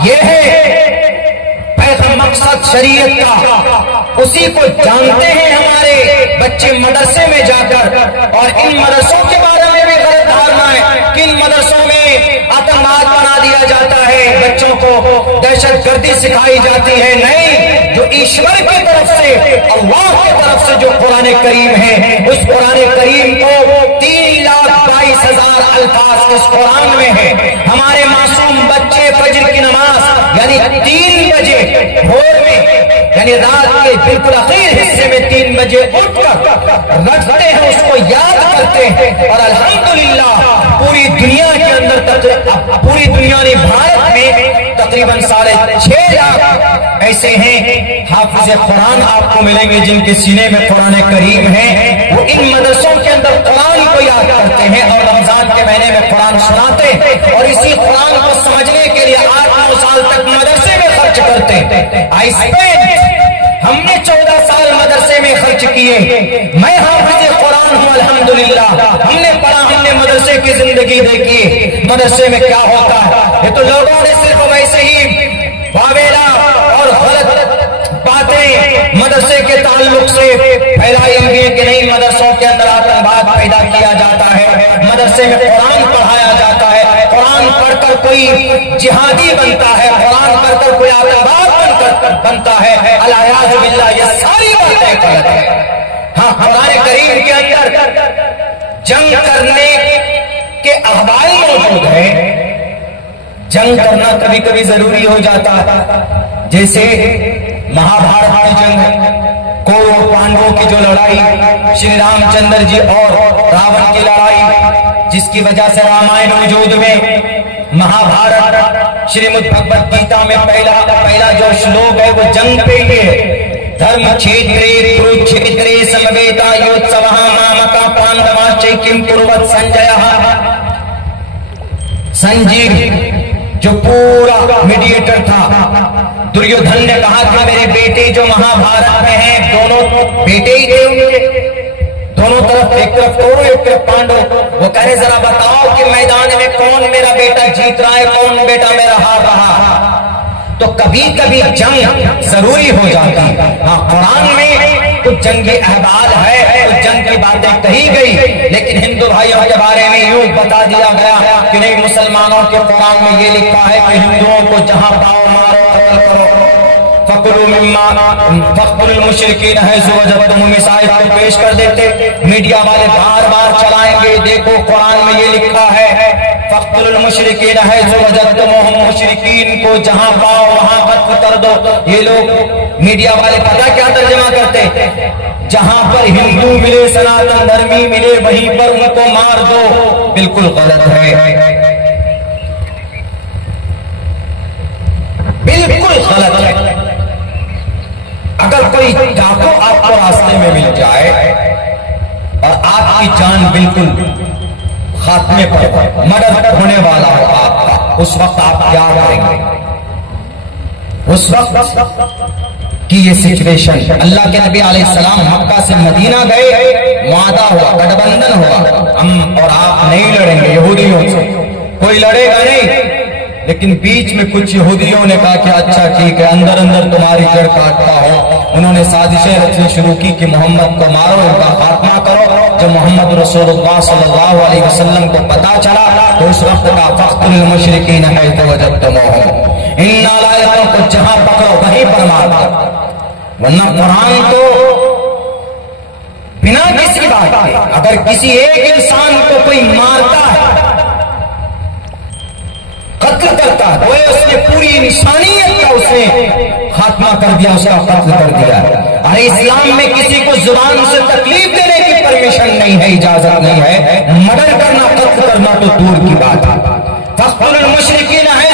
यह है मकसद शरीयत का। उसी को जानते हैं हमारे बच्चे मदरसे में जाकर, और इन मदरसों के बारे में भी गलत धारणा है कि इन मदरसों में आतंकवाद बना दिया जाता है, बच्चों को दहशतगर्दी सिखाई जाती है। नहीं, जो ईश्वर की तरफ से, अल्लाह की तरफ से जो कुरान करीम है, उस कुरान करीम को 3,22,000 अल्फाज इस कुरान में है। हमारे मासूम बच्चे फजर की नमाज यानी 3 बजे भोर में, यानी रात के बिल्कुल आखिर हिस्से में 3 बजे उठकर रखते हैं, उसको याद करते हैं। और अल्हम्दुलिल्लाह पूरी दुनिया के अंदर पूरी दुनिया ने भारत में तकरीबन 6.5 लाख ऐसे हैं हाफिज़ कुरान आपको मिलेंगे जिनके सीने में कुरान करीम है। वो इन मदरसों के अंदर कुरान को याद करते हैं और रमजान के महीने में कुरान सुनाते हैं, और इसी कुरान को समझने के लिए 8-9 साल तक मदरसे में खर्च करते हैं। आई स्पेंड, हमने 14 साल मदरसे में खर्च किए। मैं हाफिज़ कुरान हूँ अल्हम्दुलिल्लाह। हमने पढ़ा, हमने मदरसे की जिंदगी देखी, मदरसे में क्या होता है। ये तो लोगों ने सिर्फ वैसे ही वावेला और गलत बातें मदरसे के ताल्लुक से फैलाई हुई है कि नहीं मदरसों के अंदर आतंकवाद पैदा किया जाता है, मदरसे में कुरान पढ़ाया जाता है, कुरान पढ़कर कोई जिहादी बनता है, कुरान पढ़कर कोई आतंकवाद बनता है। अल-याज़ बिल्लाह, ये सारी बातें गलत है। हाँ, कुरान करीम के अंदर जंग करने के अहवाल मौजूद है। जंग करना कभी कभी जरूरी हो जाता है, जैसे महाभारत की जंग है, पांडवों की जो लड़ाई, श्री रामचंद्र जी और रावण की लड़ाई, जिसकी वजह से रामायण वजूद में, महाभारत, श्रीमद् भगवत गीता में पहला जो श्लोक है वो जंग पे ही है। धर्म क्षेत्रे कुरुक्षेत्रे समवेता योत्सवः मामका पांडवाश्च किम कुर्वत संजयः। संजीव जो पूरा मीडिएटर था, दुर्योधन ने कहा कि मेरे बेटे जो महाभारत में हैं, दोनों बेटे ही थे उनके, दोनों तरफ, एक तरफ कौरव एक तरफ पांडव। वो कह रहे जरा बताओ कि मैदान में कौन मेरा बेटा जीत रहा है, कौन बेटा मेरा हार रहा। तो कभी कभी जंग जरूरी हो जाती है। हाँ, कुरान में कुछ जंगी अहवाल है, कुछ जंग की बातें कही गई, लेकिन हिंदू भाइयों के बारे में यूं बता दिया गया कि नहीं, मुसलमानों के कुरान में ये लिखा है कि हिंदुओं को जहां पाओ मारो, कत्ल करो। फकुलू मिम्मा फकुल मुशरिकीन है वजदतुम, मिसाइल को पेश कर देते, मीडिया वाले बार बार चलाएंगे, देखो कुरान में ये लिखा है फकुल मुशरिकीन है वजदतुम, मुशरिकीन को जहां पाओ वहां कत्ल कर दो। ये लोग मीडिया वाले पता क्या तर्जमा करते, जहां पर हिंदू मिले, सनातन धर्मी मिले, वहीं पर उनको मार दो। बिल्कुल गलत है, बिल्कुल गलत है। अगर कोई डाकू आपको रास्ते में मिल जाए और आपकी जान बिल्कुल खात्मे पर, मर्डर होने वाला हो आपका, उस वक्त आप क्या करेंगे? उस वक्त की ये सिचुएशन, अल्लाह के नबी अलैहिस्सलाम मक्का से मदीना गए, वादा हुआ, गठबंधन हुआ, हम और आप नहीं लड़ेंगे यहूदियों से, कोई लड़ेगा नहीं। लेकिन बीच में कुछ यहूदियों ने कहा कि अच्छा ठीक है, अंदर अंदर तुम्हारी जड़ काटता हो। उन्होंने साजिशें रचनी शुरू की कि मोहम्मद को मारो, इनका खात्मा करो। जब मोहम्मद रसूलुल्लाह सल्लल्लाहु अलैहि वसल्लम को पता चला तो उस वक्त का फख्तुल मुशरिकीन है तो वजदतमुहुम, इन नालायकों को जहां पकड़ो वहीं पर मार दो। वरना कुरान तो बिना किसी बात के अगर किसी एक इंसान को कोई मारता है, कत्ल करता है, तो उसने पूरी इंसानियत का उसने खात्मा कर दिया, उसका कत्ल कर दिया। अरे इस्लाम में किसी को जुबान से तकलीफ देने की परमिशन नहीं है, इजाजत नहीं है। मर्डर करना, कत्ल करना तो दूर की बात है। फख्तुल मुशरिकीन है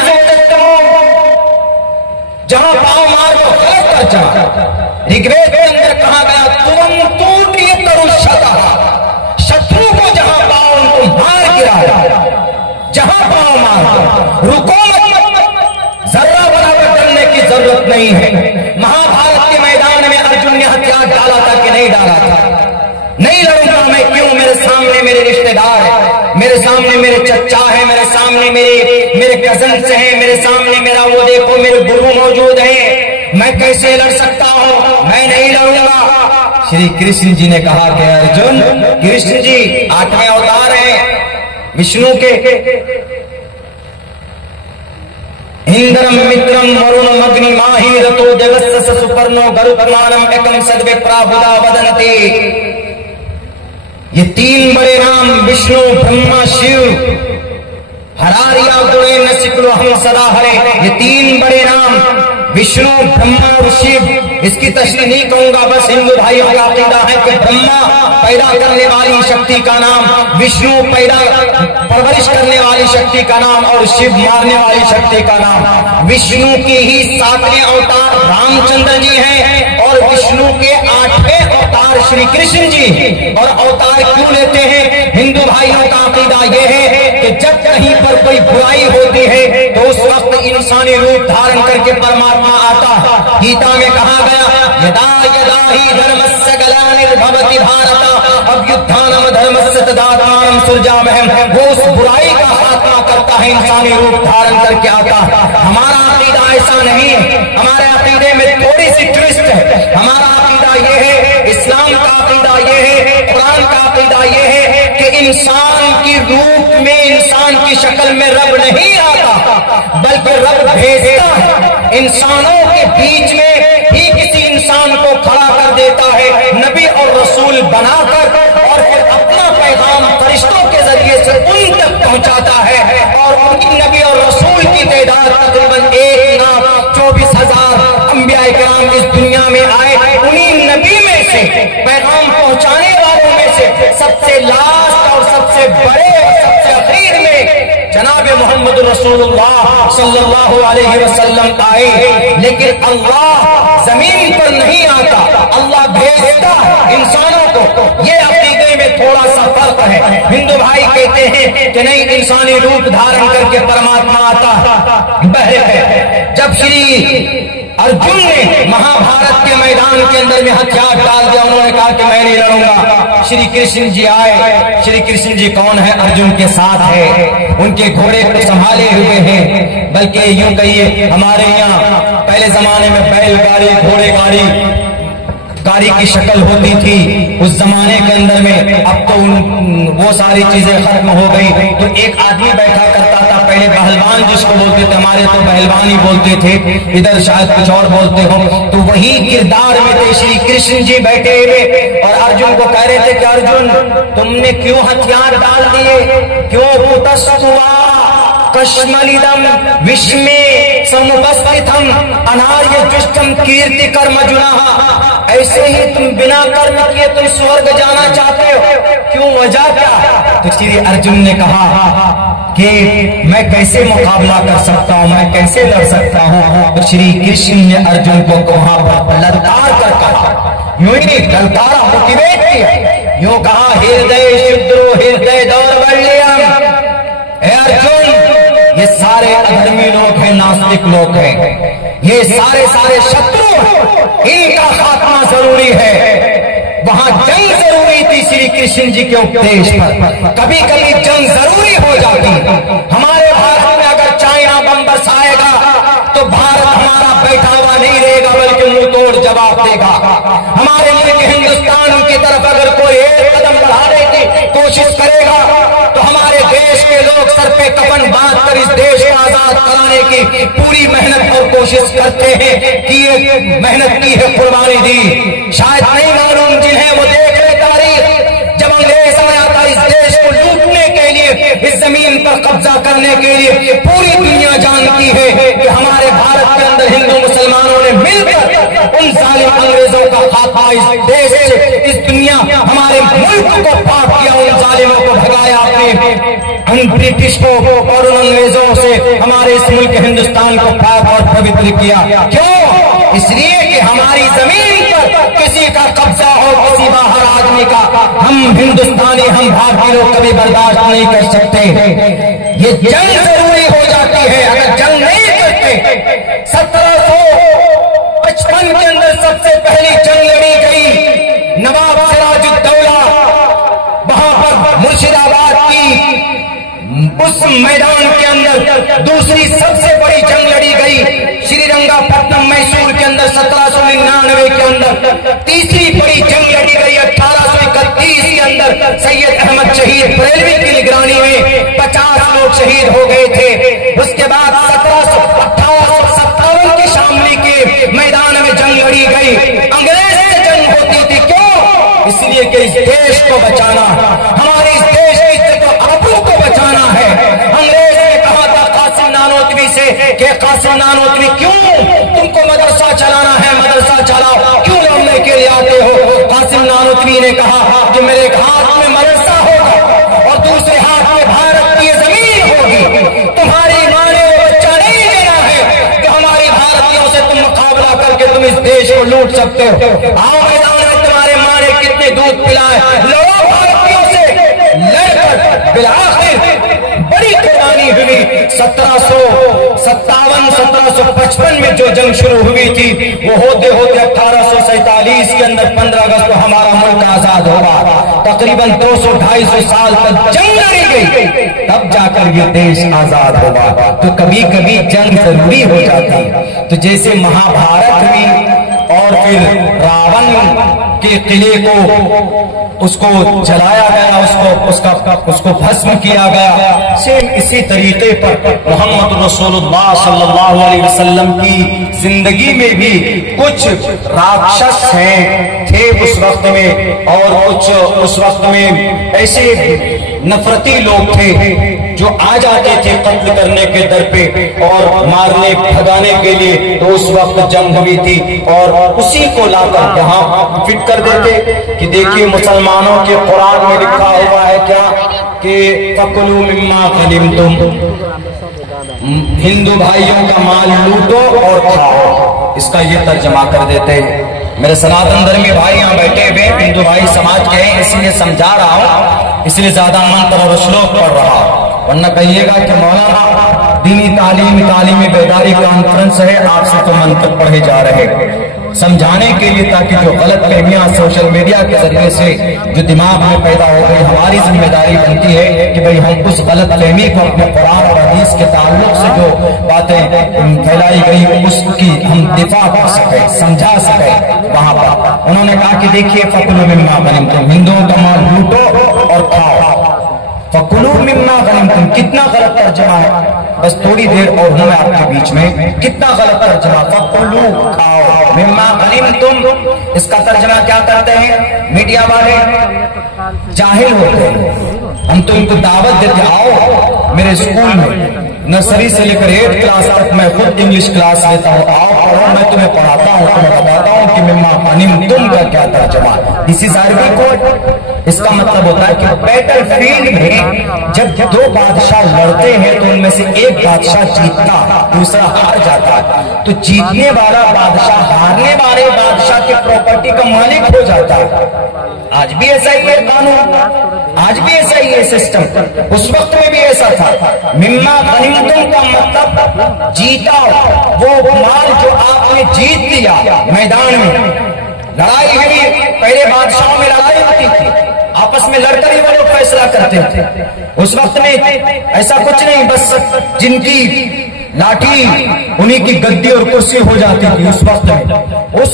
जहां पाओ मार दो, गलत तर्जुमा। ऋग्वेद के अंदर कहा गया तुम तूटी तरुषता, शत्रु को जहां पाओ उनको मार गिराया, जहां पाओ मार दो, रुको मत, जर्रा बराबर डरने की जरूरत नहीं है। महाभारत के मैदान में अर्जुन ने हथियार डाला था कि नहीं डाला था? नहीं लड़ूंगा मैं, क्यों? मेरे सामने मेरे रिश्तेदार है, मेरे सामने मेरे चचा है, मेरे सामने मेरे कजन हैं, मेरे सामने मेरा वो देखो मेरे गुरु मौजूद हैं, मैं कैसे लड़ सकता हूं? मैं नहीं लड़ूंगा। श्री कृष्ण जी ने कहा कि अर्जुन, कृष्ण जी 8वें अवतार हैं विष्णु के, इंद्रम मित्रम वरुण अग्नि माहि रतो जगस्स सुपर्णो गरुत्मानम एकम सद्विप्रा बुधा वदन्ति। ये 3 बड़े नाम विष्णु ब्रह्मा शिव, हरारिया गुणे न सिकलो हम सदा हरे, ये 3 बड़े नाम विष्णु ब्रह्मा और शिव। इसकी तशरीह नहीं कहूंगा, बस हिंदू भाइयों का अकीदा है कि ब्रह्मा पैदा करने वाली शक्ति का नाम, विष्णु पैदा परवरिश करने वाली शक्ति का नाम और शिव मारने वाली शक्ति का नाम। विष्णु के ही 7वें अवतार रामचंद्र जी हैं और विष्णु के 8वें अवतार श्री कृष्ण जी। और अवतार क्यों लेते हैं? हिंदू भाइयों का अकीदा यह है कि जब कहीं पर कोई बुराई होती है तो उस वक्त इंसानी रूप धारण करके परमात्मा आता। गीता में कहा गया यदा यदा ही धर्मस्य ग्लानिर्भवति भारत अभ्युत्थानम धर्मस्य तदात्मानं सृजाम्यहम्। वो उस बुराई का खात्मा करता है, इंसानी रूप धारण करके आता। हमारा अकीदा ऐसा नहीं है, हमारे अकीदे में थोड़ी सी ट्विस्ट है। हमारा अकीदा ये है, इस्लाम का अकीदा ये है, कुरान का अकीदा ये है कि इंसान की रूप में, इंसान की शक्ल में रब नहीं आता, बल्कि रब भेजता है। इंसानों के बीच में ही किसी इंसान को खड़ा कर देता है नबी और रसूल बनाकर, और फिर अपना पैगाम फरिश्तों के जरिए से उन तक पहुंचाता है। और उनकी नबी और रसूल की तादाद तकरीबन 1,24,000 अंबिया किराम इस दुनिया में आए। उन्हीं नबी में से, पैगाम पहुंचाने वालों में से सबसे लास्ट और सबसे बड़े और सबसे आखिर में जनाब मोहम्मद रसूलुल्लाह सल्लल्लाहु अलैहि वसल्लम आए। लेकिन अल्लाह जमीन पर नहीं आता, अल्लाह भेजता है इंसानों को। ये अकीदे में थोड़ा सा फर्क है। हिंदू भाई कहते हैं कि नहीं, इंसानी रूप धारण करके परमात्मा आता। बहरकत जब श्री अर्जुन ने महाभारत के मैदान के अंदर में हथियार डाल दिया, उन्होंने कहा कि मैं नहीं लड़ूंगा। श्री कृष्ण जी आए। श्री कृष्ण जी कौन है? अर्जुन के साथ है, उनके घोड़े को संभाले हुए हैं। बल्कि यूं कहिए हमारे यहाँ पहले जमाने में बैलगाड़ी, घोड़े गाड़ी की शक्ल होती थी उस जमाने के अंदर में। अब तो वो सारी चीजें खत्म हो गई। तो एक आदमी बैठा करता था, पहले पहलवान जिसको बोलते थे, हमारे तो पहलवान ही बोलते थे, इधर शायद कुछ और बोलते हो। तो वही किरदार में थे श्री कृष्ण जी बैठे हुए और अर्जुन को कह रहे थे कि अर्जुन तुमने क्यों हथियार डाल दिए, क्यों पुतस्तुआ कश्मलिदम विश्मे समुपस्थितम अनार्य जुष्टम कीर्ति कर्म जुनाहा। ऐसे ही तुम बिना कर्म किए तुम स्वर्ग जाना चाहते हो, क्यों, वजह क्या? तो श्री अर्जुन ने कहा कि मैं कैसे मुकाबला कर सकता हूँ, मैं कैसे लड़ सकता हूँ। तो श्री कृष्ण ने अर्जुन को वहां पर ललकार कर कहा, यूं ही नहीं ललकारा, मोटिवेट किया, यूं कहा हृदय शुद्रो हृदय दौर्बल्यम। अर्जुन ये सारे अधर्मी लोग हैं, नास्तिक लोग हैं, ये सारे शत्रु हैं, इनका खात्मा जरूरी है। वहां जंग जरूरी थी श्री कृष्ण जी के उपदेश पर। कभी कभी जंग जरूरी हो जाती। हमारे भारत में अगर चाइना बम बरसाएगा तो भारत हमारा बैठा हुआ नहीं रहेगा, बल्कि मुंह तोड़ जवाब देगा। हमारे मुल्क हिंदुस्तान की तरफ अगर कोई एक कदम बढ़ाने की कोशिश करेगा तो हमारे देश के लोग सर पे कफन बांध कर इस देश को आजाद कराने की पूरी मेहनत और कोशिश करते हैं कि ये मेहनत की है, कुर्बानी दी। शायद नहीं मालूम जिन्हें, वो देख रहे तारीख, जब अंग्रेज आया था इस देश को लूटने के लिए, इस जमीन पर कब्जा करने के लिए, पूरी दुनिया जानती है कि हमारे भारत के अंदर हिंदू मुसलमानों ने मिलकर उन जालिम अंग्रेजों का खात्मा इस देश से, इस दुनिया हमारे मुल्क को पाक किया, उन जालिमों को भगाया आपने, उन ब्रिटिश को और उन अंग्रेजों से हमारे इस मुल्क हिंदुस्तान को पाक और पवित्र किया। क्यों? इसलिए कि हमारी जमीन पर किसी का कब्जा हो, किसी बाहर आदमी का, हम हिंदुस्तानी, हम भारतीय लोग कभी बर्दाश्त नहीं कर सकते। ये जंग जरूरी हो जाती है। अगर जंग नहीं करते, 1755 के अंदर सबसे पहली जंग लड़ी गई नवाब सिराजुद्दौला, वहां पर मुर्शिदाबाद की उस मैदान के अंदर दूसरी सबसे बड़ी जंग लड़ी गई। श्रीरंगापट्टनम मैसूर के अंदर 1799 के अंदर तीसरी बड़ी जंग लड़ी गई। 1831 के अंदर सैयद अहमद शहीद बरेलवी की निगरानी में 50 लोग शहीद हो गए थे। उसके बाद 1857 की शामली के मैदान में जंग लड़ी गई। अंग्रेज से जंग होती थी, क्यों? इसलिए कि इस देश को बचाना, हमारे इस देश की इज्जत और आबरू को बचाना है। अंग्रेज ने कहा था कासिम नानोतवी से कि कासिम नानोतवी क्यों तुमको मदरसा चलाना है, मदरसा चलाओ, क्यों लड़ने के लिए आते हो? कासिम नानोतवी ने कहा कि मेरे हाथ में मदरसा होगा और दूसरे हाथ में भारत की जमीन होगी। तुम्हारी मां ने बच्चा नहीं देना है कि हमारी भारतीयों से तुम मुकाबला करके तुम इस देश को लूट सकते हो। आओ मैदान में, तुम्हारे मां ने कितने दूध पिलाए, लड़ो भारतीयों से, लड़कर बिलाखिर बड़ी कुर्बानी हुई। 1757 1755 में जो जंग शुरू हुई थी, वो होते होते 1847 के अंदर 15 अगस्त को हमारा मुल्क आजाद होगा। तकरीबन 200-250 साल तक जंग लड़ी गई, तब जाकर ये देश आजाद होगा। तो कभी कभी जंग जरूरी हो जाती। तो जैसे महाभारत हुई और फिर रावण के किले को उसको जलाया गया, उसको भस्म किया गया, सेम इसी तरीके पर मोहम्मद रसूलुल्लाह सल्लल्लाहु अलैहि वसल्लम की जिंदगी में भी कुछ राक्षस थे उस वक्त में, और कुछ उस वक्त में ऐसे नफरती लोग थे जो आ जाते थे कत्ल करने के दर पे और मारने भगाने के लिए, तो उस वक्त जंग हुई थी और उसी को लाकर यहाँ फिट कर देते कि देखिए मुसलमानों के कुरान में लिखा हुआ है क्या कि फकुलू मिम्मा गनिमतुम, हिंदू भाइयों का माल लूटो और खाओ। इसका ये तर्जमा कर देते हैं। मेरे सनातन धर्मी भाई यहाँ बैठे हुए हिंदू भाई समाज के हैं, इसलिए समझा रहा हूँ, इसलिए ज्यादा मंत्र और श्लोक पढ़ रहा हूँ, वरना कहिएगा कि मौलाना दीनी तालीमी बेदारी कॉन्फ्रेंस है, आपसे तो मंत्र पढ़े जा रहे समझाने के लिए, ताकि जो गलत फहमियां सोशल मीडिया के जरिए से जो दिमाग में पैदा हो गई, हमारी जिम्मेदारी बनती है कि भाई हम उस गलत फहमी को अपने कुरान और हदीस के ताल्लुक से जो बातें फैलाई गई उसकी हम दिफा कर सके, समझा सके। वहां पर उन्होंने कहा कि देखिए फकुलू मिम्मा गनिमतुम, हिंदुओं का माल लूटो और खाओ। फकुलू मिम्मा गनिमतुम कितना गलत तर्जमा है, बस थोड़ी देर और हूं मैं आपके बीच में, कितना गलत तर्जमा। फकुलू खाओ, मिम्मा गनिमतुम इसका तर्जमा क्या करते हैं मीडिया वाले, जाहिल होते हैं। हम तो इनको दावत देते, आओ मेरे स्कूल में नर्सरी से लेकर 8th क्लास तक मैं खुद इंग्लिश क्लास लेता हूँ, आओ पढ़ो, मैं तुम्हें पढ़ाता हूँ, तुम्हें बताता हूँ कि मिम्मा गनिमतुम का क्या तर्जमा। दिस इज अरबी कोड। इसका मतलब होता है कि बैटल फील्ड में जब दो बादशाह लड़ते हैं तो उनमें से एक बादशाह जीतता, दूसरा हार जाता है, तो जीतने वाला बादशाह हारने वाले बादशाह के प्रॉपर्टी का मालिक हो जाता है। आज भी ऐसा ही है कानून, आज भी ऐसा ही है सिस्टम, उस वक्त में भी ऐसा था। मिम्मा गनिमतुम का मतलब जीता वो माल जो आपने जीत लिया मैदान में। लड़ाई हुई, पहले बादशाहों में लड़ाई होती थी, आपस में लड़कर ही वो लोग फैसला करते थे। उस वक्त में ऐसा कुछ नहीं, बस जिनकी लाठी उन्हीं की गद्दी और कुर्सी हो जाती थी उस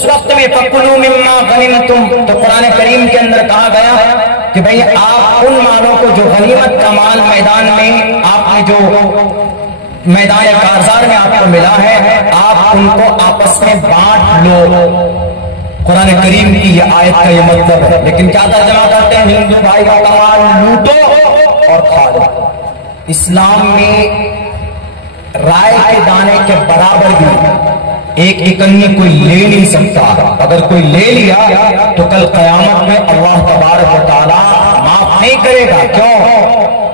वक्त में फकुलू मिम्मा गनिमतुम। तो कुरान करीम के अंदर कहा गया कि भाई आप उन मालों को जो गनीमत का माल मैदान में आपने जो मैदान कारजार में आपको मिला है, आप उनको आपस में बांट लो। कुरान करीम की ये आयत का ये मतलब है। लेकिन क्या तर्जमा करते हैं, हिंदू भाई का माल लूटो और खा लो। इस्लाम में राय के दाने के बराबर भी एक इकन्नी कोई ले नहीं सकता। अगर कोई ले लिया तो कल कयामत में अल्लाह तबारक व तआला माफ नहीं करेगा। क्यों?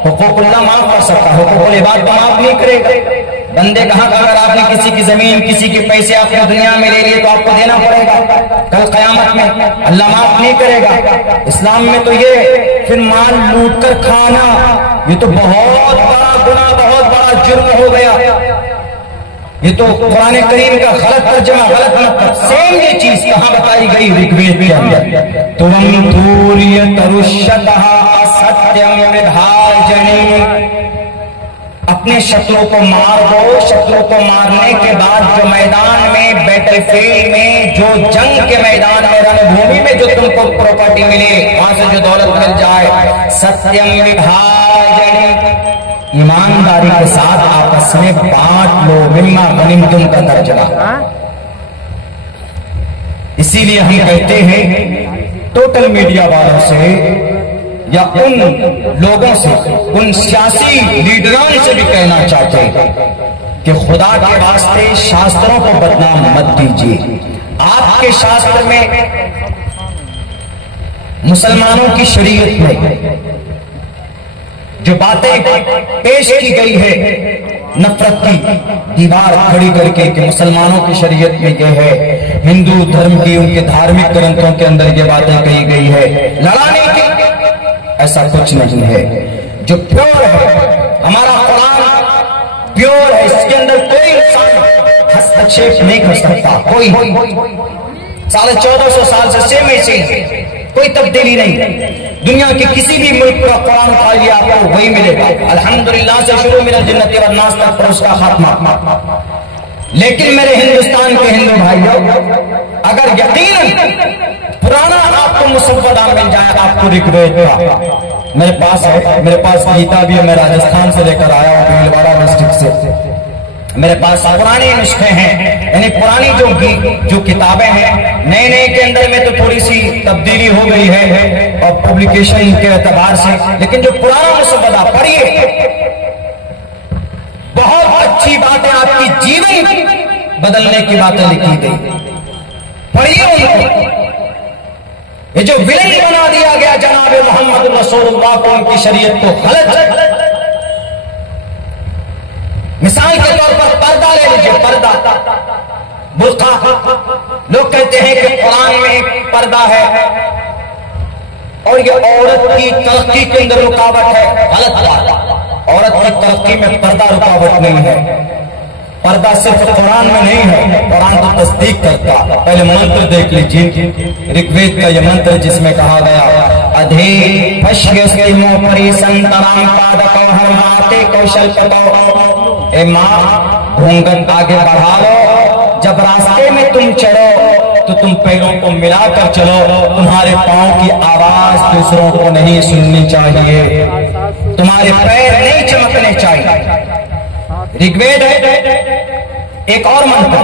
हुकूकुल्लाह माफ कर सकता है, हुकूकुल इबाद को माफ नहीं करेगा। बंदे कहा कि अगर आपने किसी की जमीन, किसी के पैसे आपने दुनिया में ले लिए तो आपको देना पड़ेगा, कल कयामत में अल्लाह माफ नहीं करेगा। इस्लाम में तो ये फिर माल लूट कर खाना, ये तो बहुत बड़ा गुनाह, बहुत बड़ा जुर्म हो गया। ये तो कुरान करीम का गलत तर्जमा, गलत मतलब। सेम ये चीज कहां बताई गई ऋग्वेद के अंदर, तुम धूर्य तरुष्यतः असत्यम विभाजनी। अपने शत्रु को मार दो, शत्रु को मारने के बाद जो मैदान में, बैटल फील्ड में, जो जंग के मैदान में, रणभूमि में जो तुमको प्रॉपर्टी मिले, वहां से जो दौलत मिल जाए, सत्यम विभाजनी, ईमानदारी के साथ आपस में बांट लो। मिम्मा गनिमतुम का तर्जमा। इसीलिए हम कहते हैं टोटल मीडिया वालों से या उन लोगों से, उन सियासी लीडरों से भी कहना चाहते हैं कि खुदा के वास्ते शास्त्रों को बदनाम मत कीजिए। आपके शास्त्र में, मुसलमानों की शरीयत में जो बातें पेश की गई है, नफरत की दीवार खड़ी करके कि मुसलमानों की शरीयत में यह है, हिंदू धर्म की उनके धार्मिक ग्रंथों के अंदर ये बातें कही गई है लड़ाने की, ऐसा कुछ नहीं है। जो प्योर है, हमारा कुरान प्योर है, इसके अंदर कोई इंसान हस्तक्षेप नहीं कर सकता। कोई 1450 साल से सेम ऐसे, कोई तब्दीली नहीं। दुनिया के किसी भी मुल्क का कुरान उठा लिया आपको वही मिलेगा, अल्हम्दुलिल्लाह से शुरू मिनल जिन्नति वन नास तक पर उसका खात्मा। लेकिन मेरे हिंदुस्तान के हिंदू भाइयों, अगर यकीनन पुराना आपको मुसव्वदा मिल जाए, आपको ऋग्वेद का, मेरे पास है, मेरे पास गीता भी है, मैं राजस्थान से लेकर आया हूं, भीलवाड़ा डिस्ट्रिक्ट से। मेरे पास पुराने नुस्खे हैं, यानी पुरानी जो किताबें हैं, नए नए के अंदर में तो थोड़ी सी तब्दीली हो गई है और पब्लिकेशन के एतबार से, लेकिन जो पुराना मुसव्वदा पढ़िए, बहुत अच्छी बातें, आपकी जीवन बदलने की बातें लिखी गई, पढ़िए उनको। ये जो विलन बना दिया गया जनाब मोहम्मद रसूलुल्लाह को, उनकी शरीयत को गलत। मिसाल के तौर पर पर्दा ले लीजिए, पर्दा, बुर्का। लोग कहते हैं कि कुरान में एक पर्दा है और ये औरत की तरक्की के अंदर रुकावट है। गलत बात। औरत की तरक्की में पर्दा रुकावट नहीं है। पर्दा सिर्फ कुरान में नहीं है, कुरान तो तस्दीक करता। पहले मंत्र देख लीजिए, ऋग्वेद का यह मंत्र जिसमें कहा गया, अधे पश्यस्तिमो परिसंतराम पादको हरमाते कौशल पतो। ए माँ, घूंघट आगे बढ़ा लो, जब रास्ते में तुम चलो तो तुम पैरों को मिलाकर चलो, तुम्हारे पांव की आवाज दूसरों को नहीं सुननी चाहिए, तुम्हारे पैर नहीं चमकने चाहिए। ऋग्वेद है। एक और मंत्र,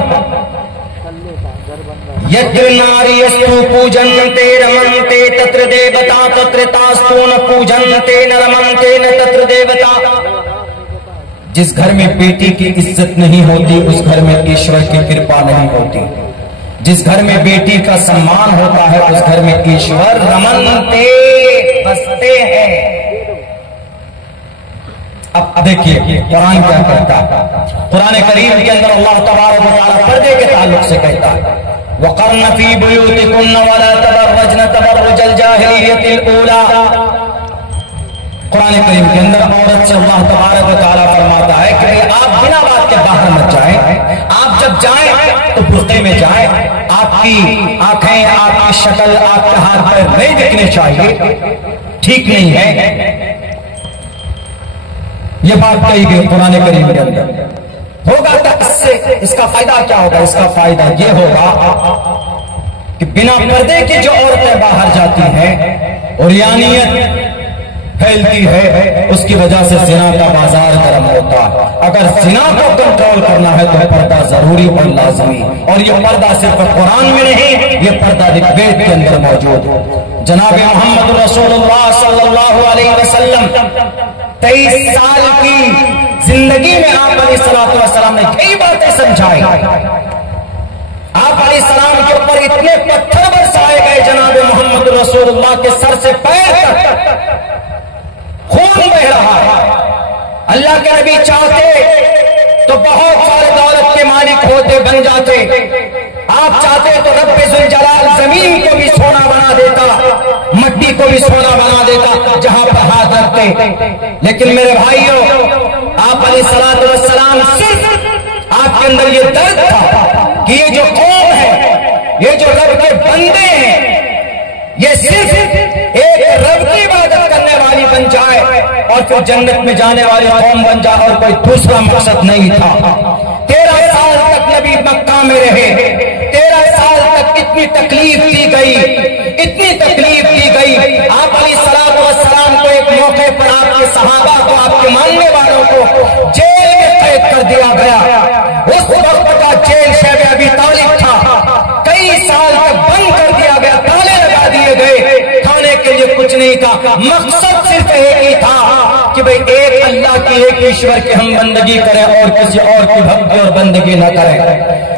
यत्र नार्यस्तु पूजन्ते रमन्ते तत्र देवता तत्र तास्तु न पूजन्ते न रमन्ते न तत्र देवता। जिस घर में बेटी की इज्जत नहीं होती उस घर में ईश्वर की कृपा नहीं होती। जिस घर में बेटी का सम्मान होता है उस घर में ईश्वर रमन्ते, बसते हैं। अब देखिए कुरान क्या कहता है। कुरान करीम के अंदर अल्लाह तबारक व तआला पर्दे के ताल्लुक से कहता है, वक़र्न फी बुयूतिकुन्न वला तबर्रजन तबर्रुजल जाहिलियतिल ऊला। कुरान करीम के अंदर औरत से अल्लाह तबारक व तआला फरमाता है कि आप बिना बात के बाहर मत जाएं, आप जब जाएं तो बुर्के में जाएं, आपकी आंखें, आपकी शक्ल, आपके हाथ पैर नहीं दिखने चाहिए, ठीक नहीं है। ये बात कही गई कुरान करीम के अंदर। होगा तो इससे इसका फायदा क्या होगा? इसका फायदा ये होगा कि बिना पर्दे की जो औरतें बाहर जाती हैं और यानियत फैलती है, उसकी वजह से जिना का बाजार गर्म होता है। अगर जिना को कंट्रोल करना है तो पर्दा जरूरी और लाजमी, और ये पर्दा सिर्फ कुरान में नहीं, ये पर्दा ऋग्वेद के अंदर मौजूद है। जनाब मोहम्मद रसूलुल्लाह सल्लल्लाहु अलैहि वसल्लम 23 साल की जिंदगी में आप अलैहिस्सलातु वस्सलाम ने कई बातें समझाई। आप अलैहिस्सलाम के ऊपर इतने पत्थर बरसाए गए, जनाब मोहम्मद रसूलुल्लाह के सर से पैर तक खून बह रहा है। अल्लाह के नबी चाहते तो बहुत सारे दौलत के मालिक होते, बन जाते। आप चाहते तो रब्बे जुल जलाल जमीन को भी सोना बना देता, मट्टी को भी सोना बना देता जहां पर हाथ रखते। लेकिन मेरे भाइयों, आप अलैहिस्सलातु वस्सलाम, सिर्फ आपके अंदर ये दर्द था कि ये जो कौम है, ये जो रब के बंदे हैं, ये सिर्फ एक रब की इबादत करने वाली बन जाए और फिर जन्नत में जाने वाली कौम बन जाए, और कोई दूसरा मकसद नहीं था। 13 साल तक नबी मक्का में रहे, 13 साल तक इतनी तकलीफ दी गई, इतनी तकलीफ दी गई। आप अलैहिस्सलातु वस्सलाम को एक मौके पर आपके सहाबा को, आपके मानने वालों को जेल में कैद कर दिया गया। उस वक्त का जेल शैब अबी तालिब था, कई साल तक बंद कर दिया गया, ताले लगा दिए गए, खाने के लिए कुछ नहीं था। मकसद सिर्फ एक ही था कि भाई एक अल्लाह की, एक ईश्वर की हम बंदगी करें और किसी और की भक्ति और बंदगी न करें।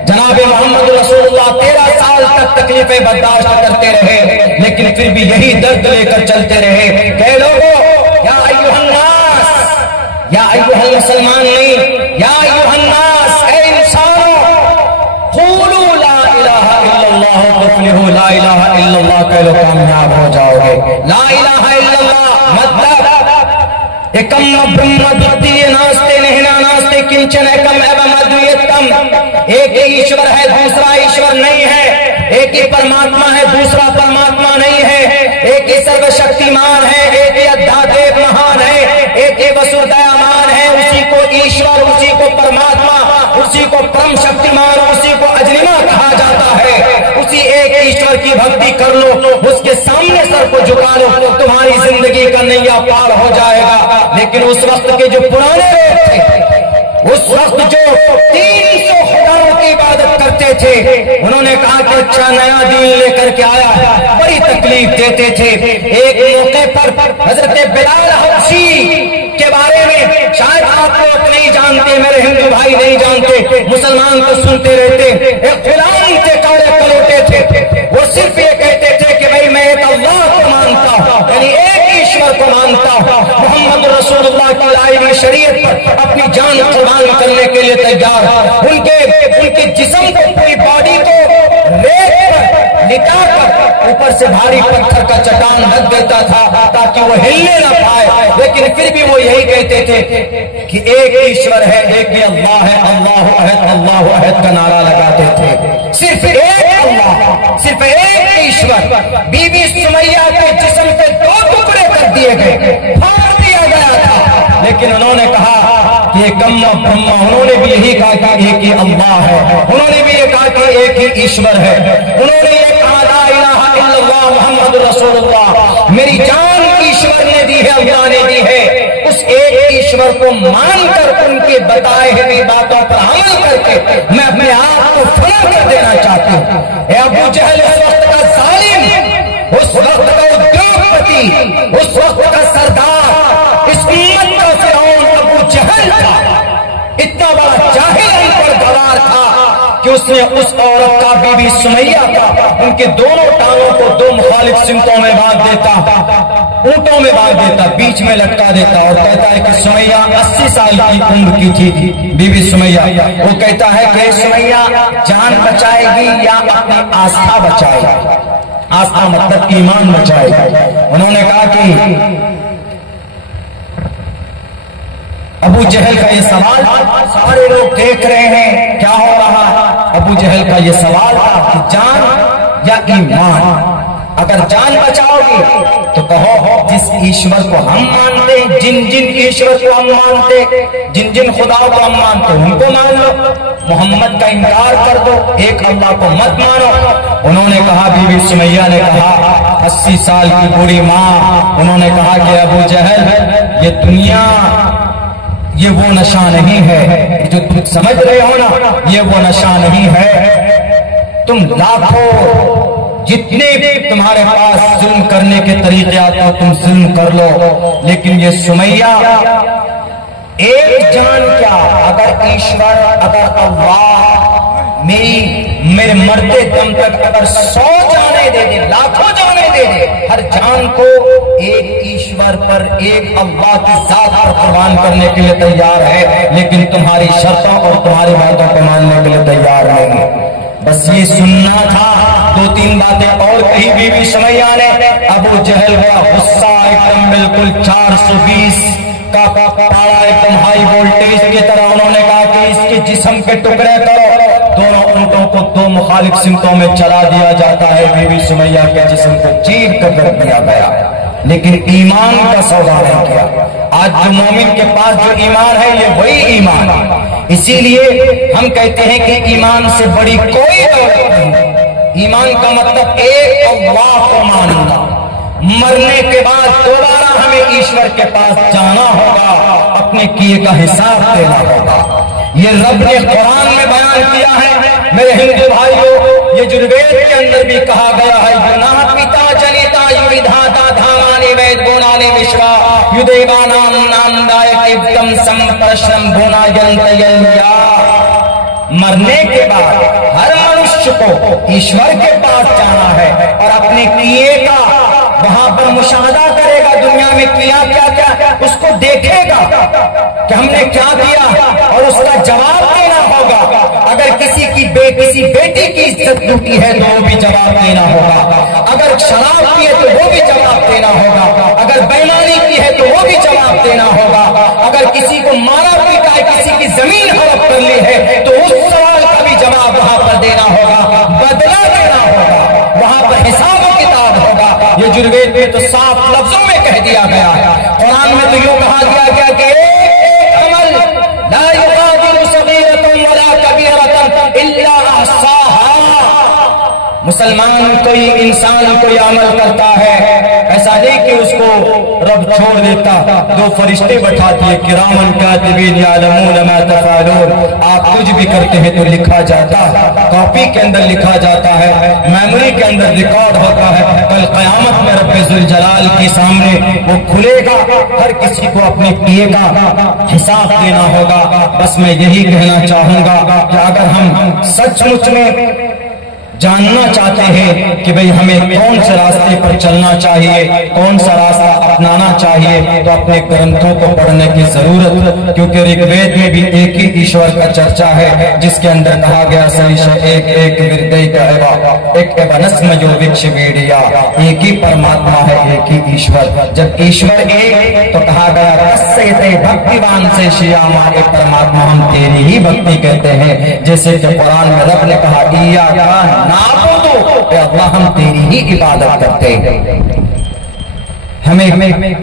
जनाब मोहम्मद रसूलुल्लाह 13 साल तक तकलीफें बर्दाश्त करते रहे, लेकिन फिर भी यही दर्द लेकर चलते रहे। कह लोगों, या अय्युहन नास, या अय्युहल मुसलमान नहीं, या अय्युहन नास, ऐ इंसानों, क़ूलू ला इलाहा इल्लल्लाह तुफ़्लिहू, ला इलाहा इल्लल्लाह कह लो कामयाब हो जाओगे। ला इलाहा इल्लल्लाह मतलब एकम ब्रह्म द्वितीय नास्ते नहिना नास्ते किंचन एकम एवं अद्वितीयम। एक ही ईश्वर है, दूसरा ईश्वर नहीं है। एक ही परमात्मा है, दूसरा परमात्मा नहीं है। एक ही सर्वशक्तिमान है, एक ही अध्यादेव महान है, एक ही वसुदयामान है। उसी को ईश्वर, उसी को परमात्मा, उसी को परम शक्तिमान, उसी को अजनिमा कहा जाता है। उसी एक ईश्वर की भक्ति कर लो, उसके सामने सर को झुका लो, तुम्हारी जिंदगी का नैया पार हो जाएगा। लेकिन उस वक्त के जो पुराने लोग थे, उस वक्त जो 300 खुदाओं की इबादत करते थे, उन्होंने कहा कि अच्छा नया दीन लेकर के आया, बड़ी तकलीफ देते थे। एक मौके पर हजरत बिलाल हबशी के बारे में शायद आप लोग नहीं जानते, मेरे हिंदू भाई नहीं जानते, मुसलमान तो सुनते रहते। एक गुलाम थे, काले कलोटे थे, वो सिर्फ ये कहते थे कि भाई मैं एक अल्लाह को मानता हूं, यानी एक ईश्वर को मानता हूं। मोहम्मद रसूलुल्लाह की लाई हुई शरीयत पर अपनी जान कुर्बान करने के लिए तैयार। उनके जिस्म को, पूरी बॉडी को रेत पर लिटाकर ऊपर से भारी पत्थर का चट्टान रख देता था ताकि वो हिलने न पाए, लेकिन फिर भी वो यही कहते थे कि एक ईश्वर है, एक ही अल्लाह है, अल्लाह अहद का नारा लगाते थे। सिर्फ एक अल्लाह, सिर्फ एक ईश्वर। बीबी सुमैया के जिस्म के 2 टुकड़े कर दिए गए, फाड़ दिया गया था, लेकिन उन्होंने कहा कि ये कम्मा ब्रह्मा, उन्होंने भी यही कहा कि एक ही अल्लाह है, उन्होंने भी ये कहा कि एक ही ईश्वर है, उन्होंने ये कहा ला इलाहा इल्लल्लाह मुहम्मद रसूलुल्लाह, मेरी जान ईश्वर ने दी है, अल्लाह ने दी है। उस एक ईश्वर को मानकर उनके बताए हुए बातों पर अमल करके मैं अपने आप को फना कर देना चाहता हूं। अबू जहल उस वक्त का जालिम, उस वक्त का उद्योगपति, उस वक्त का सरदार, इस उम्मत का फिरौन अबू जहल था। इतना बड़ा जाहिल अनपढ़ गवार था कि उसने उस औरत का, बीबी सुमैया का, उनके दोनों टांगों को 2 मुखालिफ सिमतों में बांध देता, ऊंटों में बांध देता, बीच में लटका देता और कहता है कि सुमैया 80 साल की उम्र की थी बीबी सुमैया। वो कहता है कि सुमैया जान बचाएगी या अपनी आस्था बचाएगी? आस्था मतलब ईमान बचाएगी। उन्होंने कहा कि अबू जहल का ये सवाल, सारे लोग देख रहे हैं क्या हो रहा। अबू जहल का ये सवाल था कि जान या ईमान? अगर जान बचाओगे तो कहो जिस ईश्वर को हम मानते, जिन जिन ईश्वर को हम मानते, जिन जिन खुदाओं को हम मानते उनको मान लो, मोहम्मद का इनकार कर दो, एक अल्लाह को मत मानो। उन्होंने कहा, बीबी सुमैया ने कहा, 80 साल की बूढ़ी माँ, उन्होंने कहा कि अबू जहल ये दुनिया, ये वो नशा नहीं है जो तुम समझ रहे हो ना, ये वो नशा नहीं है। तुम लाखों जितने भी तुम्हारे पास जुल्म करने के तरीके आते हो तुम जुल्म कर लो, लेकिन ये सुमैया एक जान क्या, अगर ईश्वर, अगर अल्लाह मेरे मरते दम तक अगर 100 जाने दे दे, लाखों जाने दे दे, हर जान को एक ईश्वर पर, एक अल्लाह की जात पर कुर्बान करने के लिए तैयार है, लेकिन तुम्हारी शर्तों और तुम्हारी बातों को मानने के लिए तैयार नहीं। बस ये सुनना था। 2-3 बातें और कही बीबी सुमैया ने। अबू जहल का गुस्सा एकदम बिल्कुल 420 का पारा, एकदम हाई वोल्टेज की तरह। उन्होंने कहा कि इसके जिस्म के टुकड़े करो। दोनों ऊंटों को 2 मुखालिफ सिमतों में चला दिया जाता है। बीबी सुमैया के जिस्म को चीर कर रख दिया गया, लेकिन ईमान का सौदा नहीं किया। आज जो मोमिन के पास जो ईमान है, ये वही ईमान है। इसीलिए हम कहते हैं कि ईमान से बड़ी कोई दौलत नहीं। ईमान का मतलब एक अल्लाह को मानना। मरने के बाद दोबारा हमें ईश्वर के पास जाना होगा, अपने किए का हिसाब देना होगा। ये रब ने कुरान में बयान किया है। मेरे हिंदू भाइयों, ये जुर्वेद के अंदर भी कहा गया है, गुनाह पिता जनिता युविधाता धामानि वेद गुणानि विश्वा युदेवानाम नामदायक संप्रश्रम गुणायंतयन्या। मरने के बाद हर मनुष्य को ईश्वर के पास जाना है और अपने किए का वहां पर मुशाहदा करेगा। दुनिया में किया क्या क्या उसको देखेगा कि हमने क्या किया, और उसका जवाब देना होगा। अगर किसी बेटी की इज्जत लूटी है तो वो भी जवाब देना होगा। अगर शराब की है तो वो भी जवाब देना होगा। अगर बेईमानी की है तो वो भी जवाब देना होगा। अगर किसी को मारा पीटा है, किसी की जमीन हड़प कर ली है, तो उस सवाल का भी जवाब वहां पर देना होगा, बदला देना होगा, वहां पर हिसाब किताब होगा। ये जुर्वेद में तो साफ लफ्जों में कह दिया गया है। कुरान में तो यूं कहा गया कि एक अमल ला युगादिरु सगीरतन वला कबीरतन इल्ला अहसाहा। मुसलमान कोई इंसान कोई अमल करता है, ऐसा नहीं कि उसको रब छोड़ देता, दो फरिश्ते बैठा दिए किरामन कातिबीन यालमून मा तफअलून। आप कुछ भी करते हैं तो लिखा जाता है, कॉपी के अंदर लिखा जाता है, मेमोरी के अंदर रिकॉर्ड होता है। कल क़यामत में रब्बे ज़ुल जलाल के सामने वो खुलेगा, हर किसी को अपने किए का हिसाब देना होगा। बस मैं यही कहना चाहूंगा कि अगर हम सचमुच में जानना चाहते हैं कि भाई हमें कौन से रास्ते पर चलना चाहिए, कौन सा रास्ता अपनाना चाहिए, तो अपने ग्रंथों को पढ़ने की जरूरत, क्योंकि ऋग्वेद में भी एक ही ईश्वर का चर्चा है, जिसके अंदर कहा गया एक ही परमात्मा है, एक ही ईश्वर। जब ईश्वर एक तो कहा गया भक्तिवान से श्यामा, एक परमात्मा हम तेरी ही भक्ति कहते हैं। जैसे कि कुरान में रब ने कहा अल्लाह हम तेरी ही इबादत करते हैं। हमें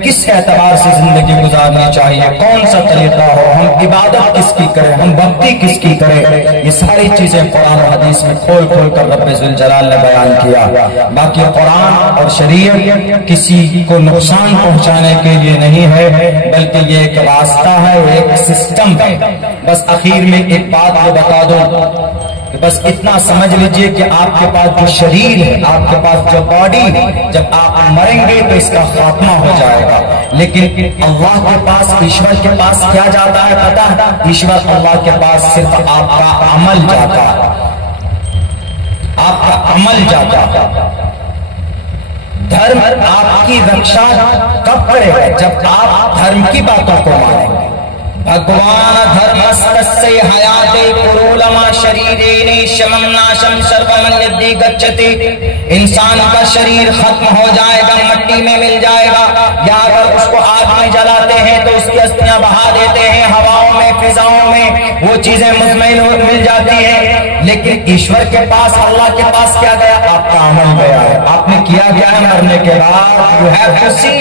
किस एतबार से जिंदगी गुजारनी चाहिए, कौन सा तरीका हो, हम इबादत किसकी करें, हम भक्ति किसकी करें, ये सारी चीजें कुरान और हदीस में खोल खोल कर रब्बे ज़ुल जलाल ने बयान किया। बाकी कुरान और शरीयत किसी को नुकसान पहुंचाने के लिए नहीं है, बल्कि ये एक रास्ता है, एक सिस्टम है। बस आखिर में एक बात को बता दो, बस इतना समझ लीजिए कि आपके पास जो शरीर है, आपके पास जो बॉडी है, जब आप मरेंगे तो इसका खात्मा हो जाएगा। लेकिन अल्लाह के पास, ईश्वर के पास क्या जाता है पता है? ईश्वर अल्लाह के पास सिर्फ आपका अमल जाता है, आपका अमल जाता है। धर्म आपकी रक्षा कब करेगा? जब आप धर्म की बातों को मानेंगे। भगवान धर्मस्तस्य हयाते पुरोलमा शरीरेण शमं नाशं सर्वमन्यद्धि गच्छति। इंसान का शरीर खत्म हो जाएगा, मट्टी में मिल जाएगा, या अगर उसको आग में जलाते हैं तो उसकी अस्थियां बहा देते हैं हवाओं में, फिजाओं में, वो चीजें मुज़मैन मिल जाती है। लेकिन ईश्वर के पास, अल्लाह के पास क्या गया? आपका अमल गया है, आपने किया गया है। मरने के बाद you have to see,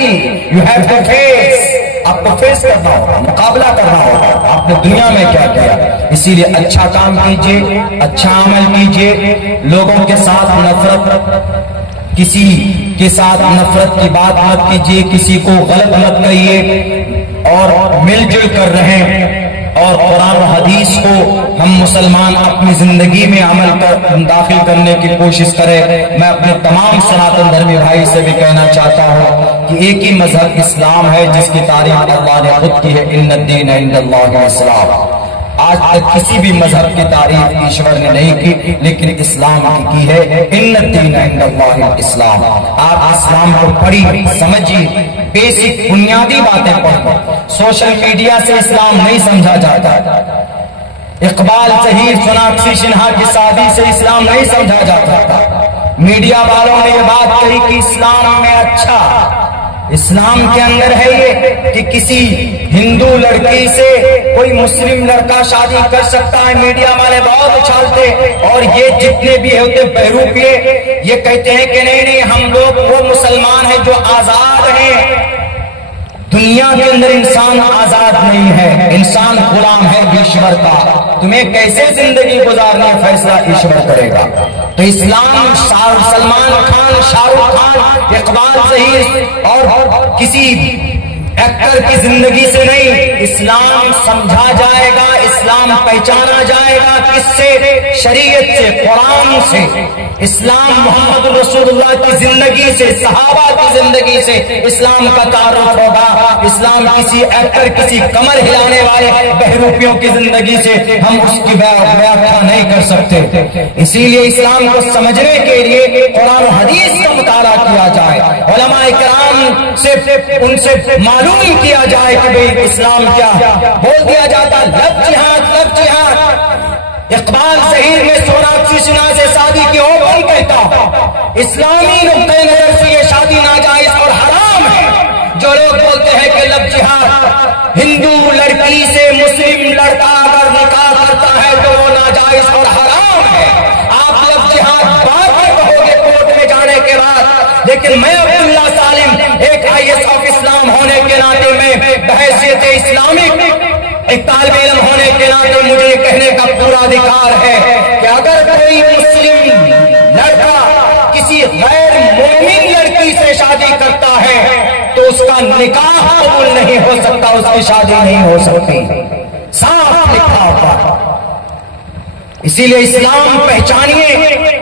you have to face, आपको फेस करना होगा, मुकाबला करना होगा, आपने दुनिया में क्या किया। इसीलिए अच्छा काम कीजिए, अच्छा अमल कीजिए, लोगों के साथ नफरत, किसी के साथ नफरत की बात मत कीजिए, किसी को गलत मत कहिए, और मिलजुल कर रहें। और कुरान और हदीस को हम मुसलमान अपनी जिंदगी में अमल कर दाखिल करने की कोशिश करें। मैं अपने तमाम सनातन धर्मी भाई से भी कहना चाहता हूँ कि एक ही मजहब इस्लाम है, जिसकी तारीफ अल्लाह ने खुद की है, इन्नद्दीन इंदल्लाहि इस्लाम। आज तक किसी भी मजहब की तारीफ ईश्वर ने नहीं की, लेकिन इस्लाम की है, इन्नद्दीन इंदल्लाहि इस्लाम। आप इस्लाम को पढ़िए, समझिए, बेसिक बुनियादी बातें पढ़िए। सोशल मीडिया से इस्लाम नहीं समझा जाता। इकबाल ज़हीर सोनाक्षी सिन्हा की शादी से इस्लाम नहीं समझा जाता। मीडिया वालों ने ये बात कही कि इस्लाम में अच्छा, इस्लाम के अंदर है ये कि किसी हिंदू लड़की से कोई मुस्लिम लड़का शादी कर सकता है। मीडिया वाले बहुत उछालते, और ये जितने भी होते बहरूपिये ये कहते हैं कि नहीं नहीं, हम लोग वो मुसलमान हैं जो आजाद हैं। दुनिया के अंदर इंसान आजाद नहीं है, इंसान गुलाम है ईश्वर का। तुम्हें कैसे जिंदगी गुजारनी फैसला ईश्वर करेगा। तो इस्लाम सलमान खान, शाहरुख खान, इकबाल ज़हीर और किसी एक्टर की जिंदगी से नहीं, इस्लाम समझा जाएगा, इस्लाम पहचाना जाएगा। किससे? शरीयत से, कुरान से। इस्लाम मोहम्मद रसूलुल्लाह की जिंदगी से, सहाबा की जिंदगी से इस्लाम का तारुफ होगा। इस्लाम किसी एक्टर, किसी कमर हिलाने वाले बहरूपियों की जिंदगी से हम उसकी व्याख्या नहीं कर सकते। इसीलिए इस्लाम को समझने के लिए कुरान और हदीस का मुताला किया जाए, उलमाए किराम से उनसे मालूम किया जाए कि भाई इस्लाम क्या। बोल दिया जाता लब जिहाद, लब जिहाद। इकबाल ज़हीर में सोनाक्षी सिन्हा से शादी की ओपन कहता, इस्लामी नुक्ते नजर से ये शादी नाजायज और हराम है। जो लोग बोलते हैं कि लब जिहाद, हिंदू लड़की से मुस्लिम लड़का अगर निकाह करता है तो वो नाजायज और हराम है। आप लब जिहाद बाद में कहोगे कोर्ट में जाने के बाद, लेकिन मैं अब्दुल्ला सालिम एक IAS ऑफ इस्लाम होने के नाते में बहैसियत इस्लामिक एक तालिब इल्म होने के नाते मुझे कहने का पूरा अधिकार है कि अगर कोई मुस्लिम लड़का किसी गैर मोमिन लड़की से शादी करता है तो उसका निकाह कबूल नहीं हो सकता, उसकी शादी नहीं हो सकती। साफ लिखा हुआ। इसीलिए इस्लाम पहचानिए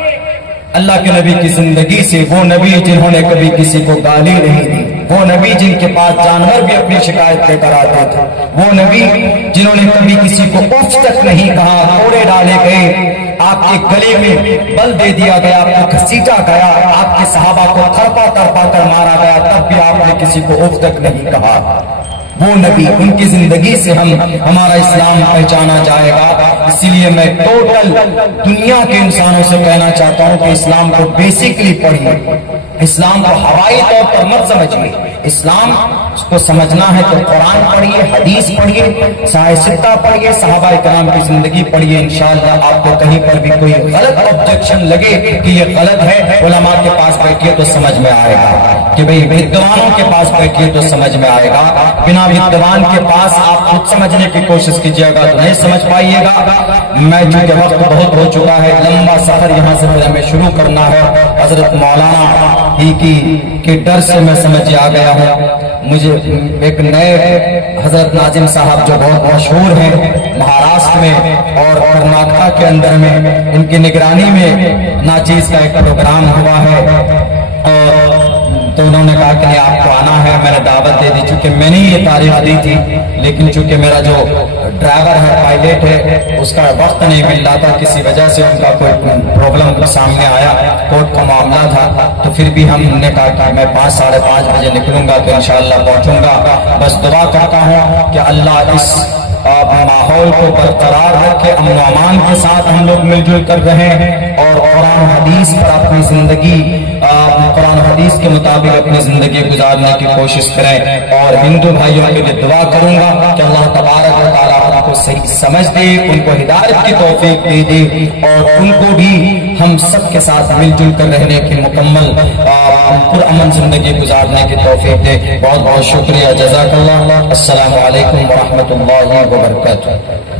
अल्लाह के नबी की जिंदगी से। वो नबी जिन्होंने कभी किसी को गाली नहीं दी, वो नबी जिनके पास जानवर भी अपनी शिकायत लेकर आते थे, वो नबी जिन्होंने कभी किसी को उफ तक नहीं कहा, कोड़े डाले गए, आपके गले में बल दे दिया गया, आपको घसीटा गया, आपके सहाबा को थरपा थरपा कर मारा गया, तब भी आपने किसी को उफ तक नहीं कहा। वो नबी, उनकी जिंदगी से हमारा इस्लाम पहचाना जाएगा। इसीलिए मैं टोटल दुनिया के इंसानों से कहना चाहता हूं कि इस्लाम को बेसिकली पढ़िए, इस्लाम को हवाई तौर पर मत समझिए। इस्लाम को समझना है तो कुरान पढ़िए, हदीस पढ़िए, साहित्य पढ़िए, सहाबा इकराम की जिंदगी पढ़िए। इंशाअल्लाह आपको कहीं पर भी कोई गलत ऑब्जेक्शन लगे कि ये गलत है, उलमा के पास बैठिए तो समझ में आएगा, कि भाई विद्वानों के पास बैठिए तो समझ में आएगा। बिना विद्वान के पास आप खुद समझने की कोशिश कीजिएगा तो नहीं समझ पाइएगा। मैं चूंकि वक्त बहुत हो चुका है, लंबा सफर यहाँ से फिर हमें शुरू करना है। हजरत मौलाना ही के डर से मैं समझ आ गया हूँ। मुझे एक नए हजरत नाजिम साहब जो बहुत मशहूर हैं महाराष्ट्र में और कर्नाटक के अंदर में, इनकी निगरानी में नाचीज का एक प्रोग्राम हुआ है, और तो उन्होंने कहा कि नहीं आपको आना है। मैंने दावत दे दी, चूंकि मैंने ये तारीफ दी थी, लेकिन चूंकि मेरा जो ड्राइवर है, पायलट है, उसका वक्त नहीं मिल रहा था, किसी वजह से उनका कोई प्रॉब्लम सामने आया, कोर्ट का मामला था, तो फिर भी हमने कहा कि मैं 5 साढ़े 5 बजे निकलूंगा तो इंशाअल्लाह पहुंचूंगा। बस दुआ करता हूं कि अल्लाह इस माहौल को बरकरार रखे, अमन अमान के साथ हम लोग मिलजुल कर रहें और कुरान हदीस पर अपनी जिंदगी, कुरान हदीस के मुताबिक अपनी जिंदगी गुजारने की कोशिश करें। और हिंदू भाइयों के लिए दुआ करूंगा कि अल्लाह तबारक व तआला उनको सही समझ दे, उनको हिदायत की तौफीक दे दे, और उनको भी हम सब के साथ मिलजुल कर रहने की मुकम्मल पुरअमन जिंदगी गुजारने की तौफीक दे। बहुत बहुत शुक्रिया, जज़ाकल्लाह। अस्सलामु अलैकुम व रहमतुल्लाहि व बरकातुहू।